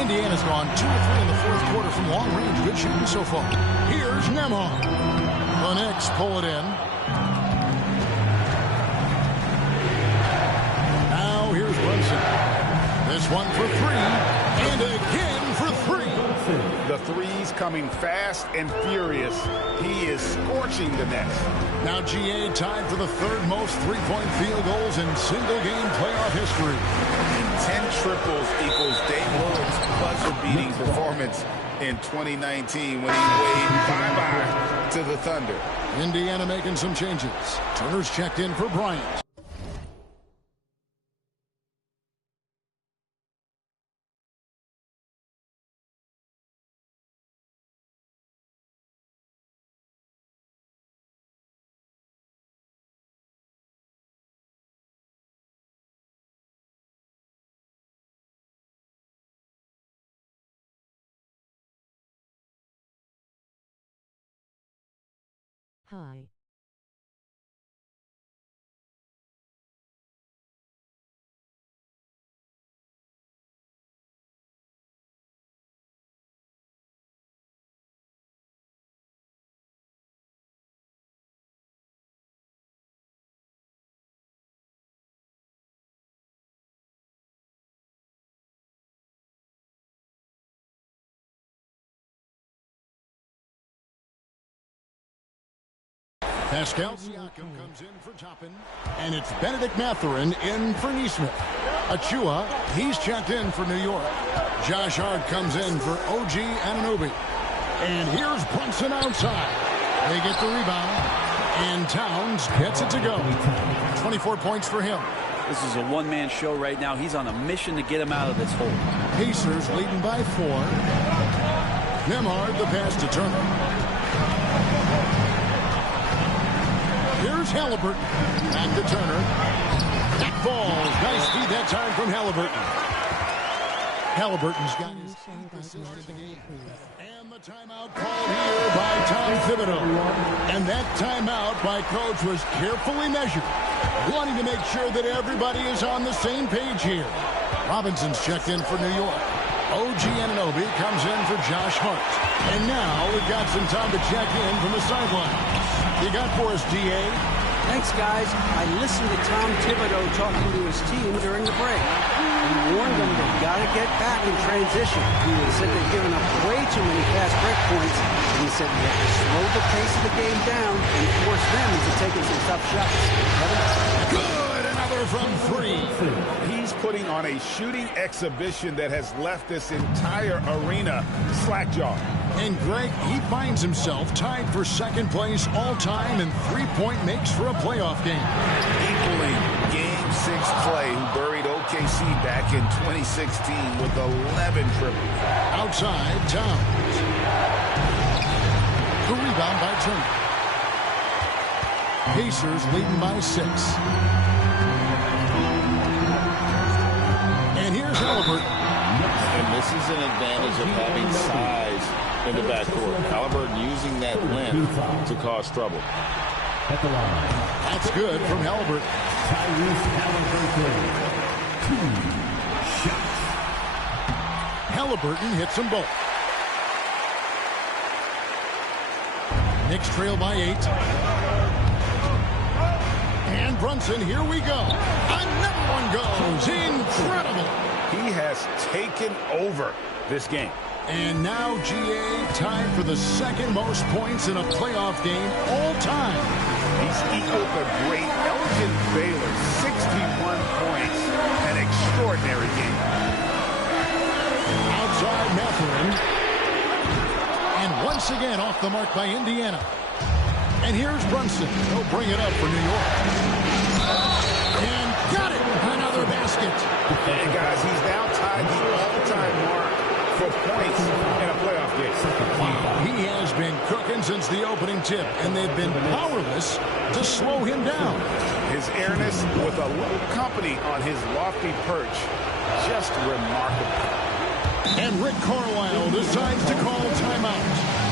Indiana's gone 2 of 3 in the fourth quarter from long range. Good shooting so far. Here's Nembhard. The Knicks pull it in. Now here's Brunson. This one for 3. And again for 3. The threes coming fast and furious. He is scorching the Nets. Now GA tied for the 3rd most three-point field goals in single-game playoff history. And 10 triples equals Dave Lillard's buzzer-beating performance in 2019 when he waved bye-bye to the Thunder. Indiana making some changes. Turner's checked in for Bryant. Hi. Pascal Siakam comes in for Toppin. And it's Benedict Mathurin in for Neesmith. Achua, he's checked in for New York. Josh Hart comes in for OG Anunoby. And here's Brunson outside. They get the rebound. And Towns gets it to go. 24 points for him. This is a one-man show right now. He's on a mission to get him out of this hole. Pacers leading by 4. Nembhard the pass to Turner. Here's Halliburton. Back to Turner. That falls. Nice feed that time from Halliburton. Halliburton's got his 8th assist in the game. And the timeout called here by Tom Thibodeau. And that timeout by Coach was carefully measured, wanting to make sure that everybody is on the same page here. Robinson's checked in for New York. OG Anunoby comes in for Josh Hart. And now we've got some time to check in from the sidelines. You got for us, DA? Thanks, guys. I listened to Tom Thibodeau talking to his team during the break. He warned them they've got to get back in transition. He said they've given up way too many fast break points. And he said we have to slow the pace of the game down and force them into taking some tough shots. Good! Another from 3. He's putting on a shooting exhibition that has left this entire arena slack-jawed. And Greg, he finds himself tied for second place all-time in three-point makes for a playoff game. Equaling Game 6 Clay, who buried OKC back in 2016 with 11 triples. Outside, Towns. The rebound by Turner. Pacers leading by 6. And here's Halliburton. And this is an advantage of having size in the backcourt. Halliburton using that length to cause trouble. At the line. That's good from Halliburton. Tyrese Halliburton. 2 shots. Halliburton hits them both. Knicks trail by 8. And Brunson, here we go. Another one goes. Incredible. He has taken over this game. And now GA tied for the second most points in a playoff game all time. He's equaled the great Elgin Baylor, 61 points. An extraordinary game. Outside Mathurin. And once again off the mark by Indiana. And here's Brunson. He'll bring it up for New York. And got it. Another basket. And guys, he's now tied the all-time mark for points in a playoff game. He has been cooking since the opening tip, and they've been powerless to slow him down. His airness with a little company on his lofty perch, just remarkable. And Rick Carlisle decides to call timeout.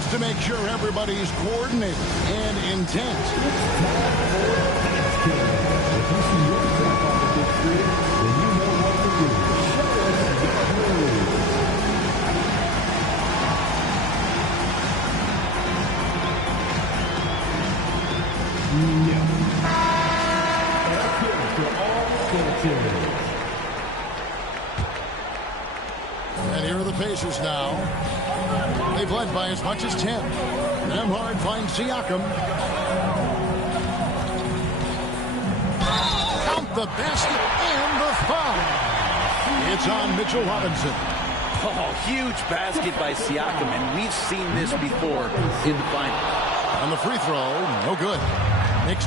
wants to make sure everybody's coordinated and intent. And here are the Pacers now. They've led by as much as 10. Nembhard finds Siakam. Count the basket and the foul. It's on Mitchell Robinson. Oh, huge basket by Siakam, and we've seen this before in the final. On the free throw, no good. Knicks.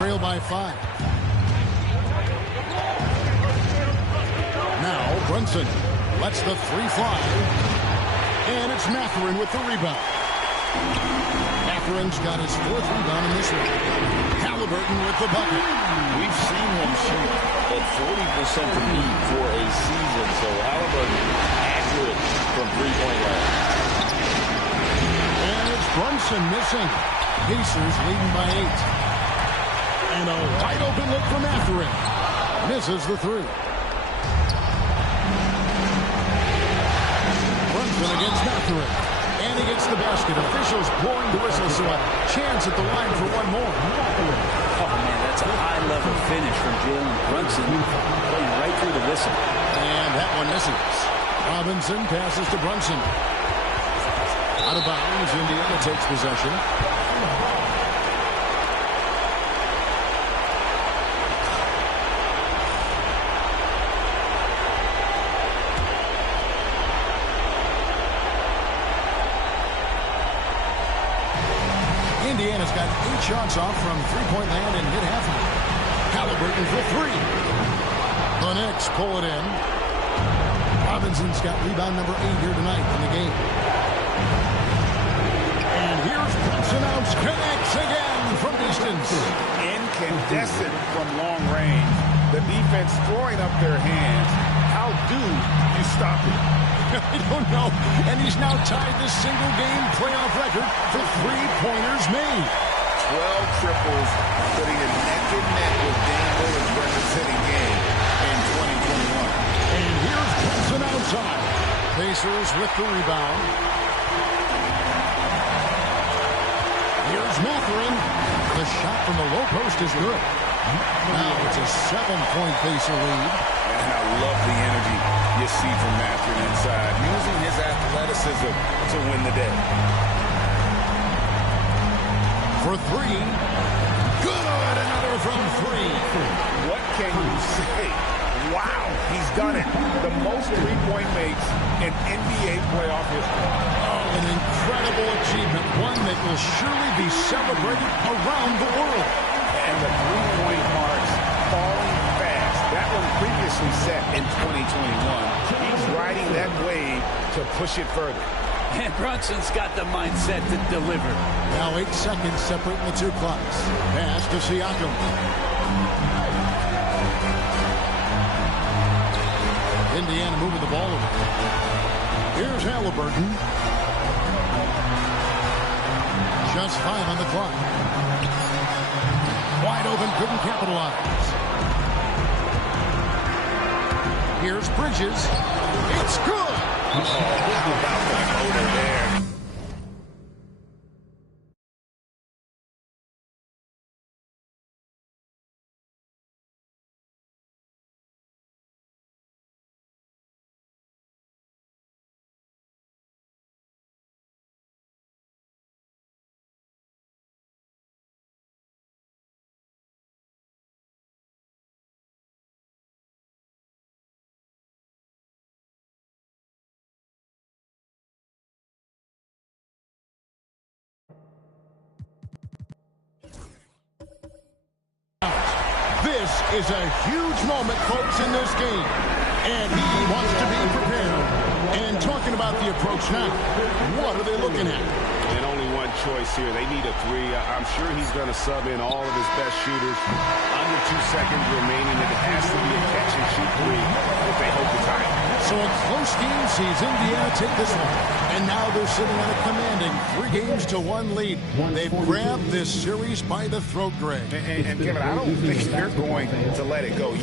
Trail by 5. Now Brunson lets the 3 fly. And it's Mathurin with the rebound. Mathurin's got his 4th rebound in this one. Halliburton with the bucket. We've seen him shoot at 40% from deep for a season, so Halliburton accurate from three-point land. And it's Brunson missing. Pacers leading by 8. And a wide open look for Mathurin. Misses the 3. Brunson against Mathurin. And he gets the basket. Officials blowing the whistle, so a chance at the line for one more. Oh, man, that's a high-level finish from Jalen Brunson. Playing right through the whistle. And that one misses. Robinson passes to Brunson. Out of bounds, Indiana takes possession. Indiana's got 8 shots off from three-point land and hit half of it. Halliburton for 3. The Knicks pull it in. Robinson's got rebound number 8 here tonight in the game. And here's Brunson out, connects again from distance. Incandescent from long range. The defense throwing up their hands. How do you stop it? I don't know. And he's now tied the single-game playoff record for three-pointers made. 12 triples, putting it neck-and-neck with Dame Lillard's record-setting game in 2021. And here's Brunson outside. Pacers with the rebound. Here's Mathurin. The shot from the low post is good. Now it's a 7-point Pacer lead. And I love the energy you see from Mathurin inside, using his athleticism to win the day. For 3. Good! Another from 3. What can you say? Wow, he's done it. The most three-point makes in NBA playoff history. Oh, an incredible achievement. One that will surely be celebrated around the world. And the three-point marks falling fast. That one previously set in 2021. He's riding that wave to push it further. And Brunson's got the mindset to deliver. Now 8 seconds separating the 2 clocks. Pass to Siakam. Indiana moving the ball over. Here's Halliburton. Just 5 on the clock. Wide open, couldn't capitalize. Here's Bridges. It's good. Oh, how about that motor there? This is a huge moment, folks, in this game. And he wants to be prepared. And talking about the approach now, what are they looking at? And only one choice here. They need a three. I'm sure he's going to sub in all of his best shooters. Under 2 seconds remaining. It has to be a catch-and-shoot three if they hope to tie it. So a close game sees Indiana take this one. And now they're sitting on a commanding 3-1 lead. They've grabbed this series by the throat, Greg. And Kevin, I don't think they're going to let it go.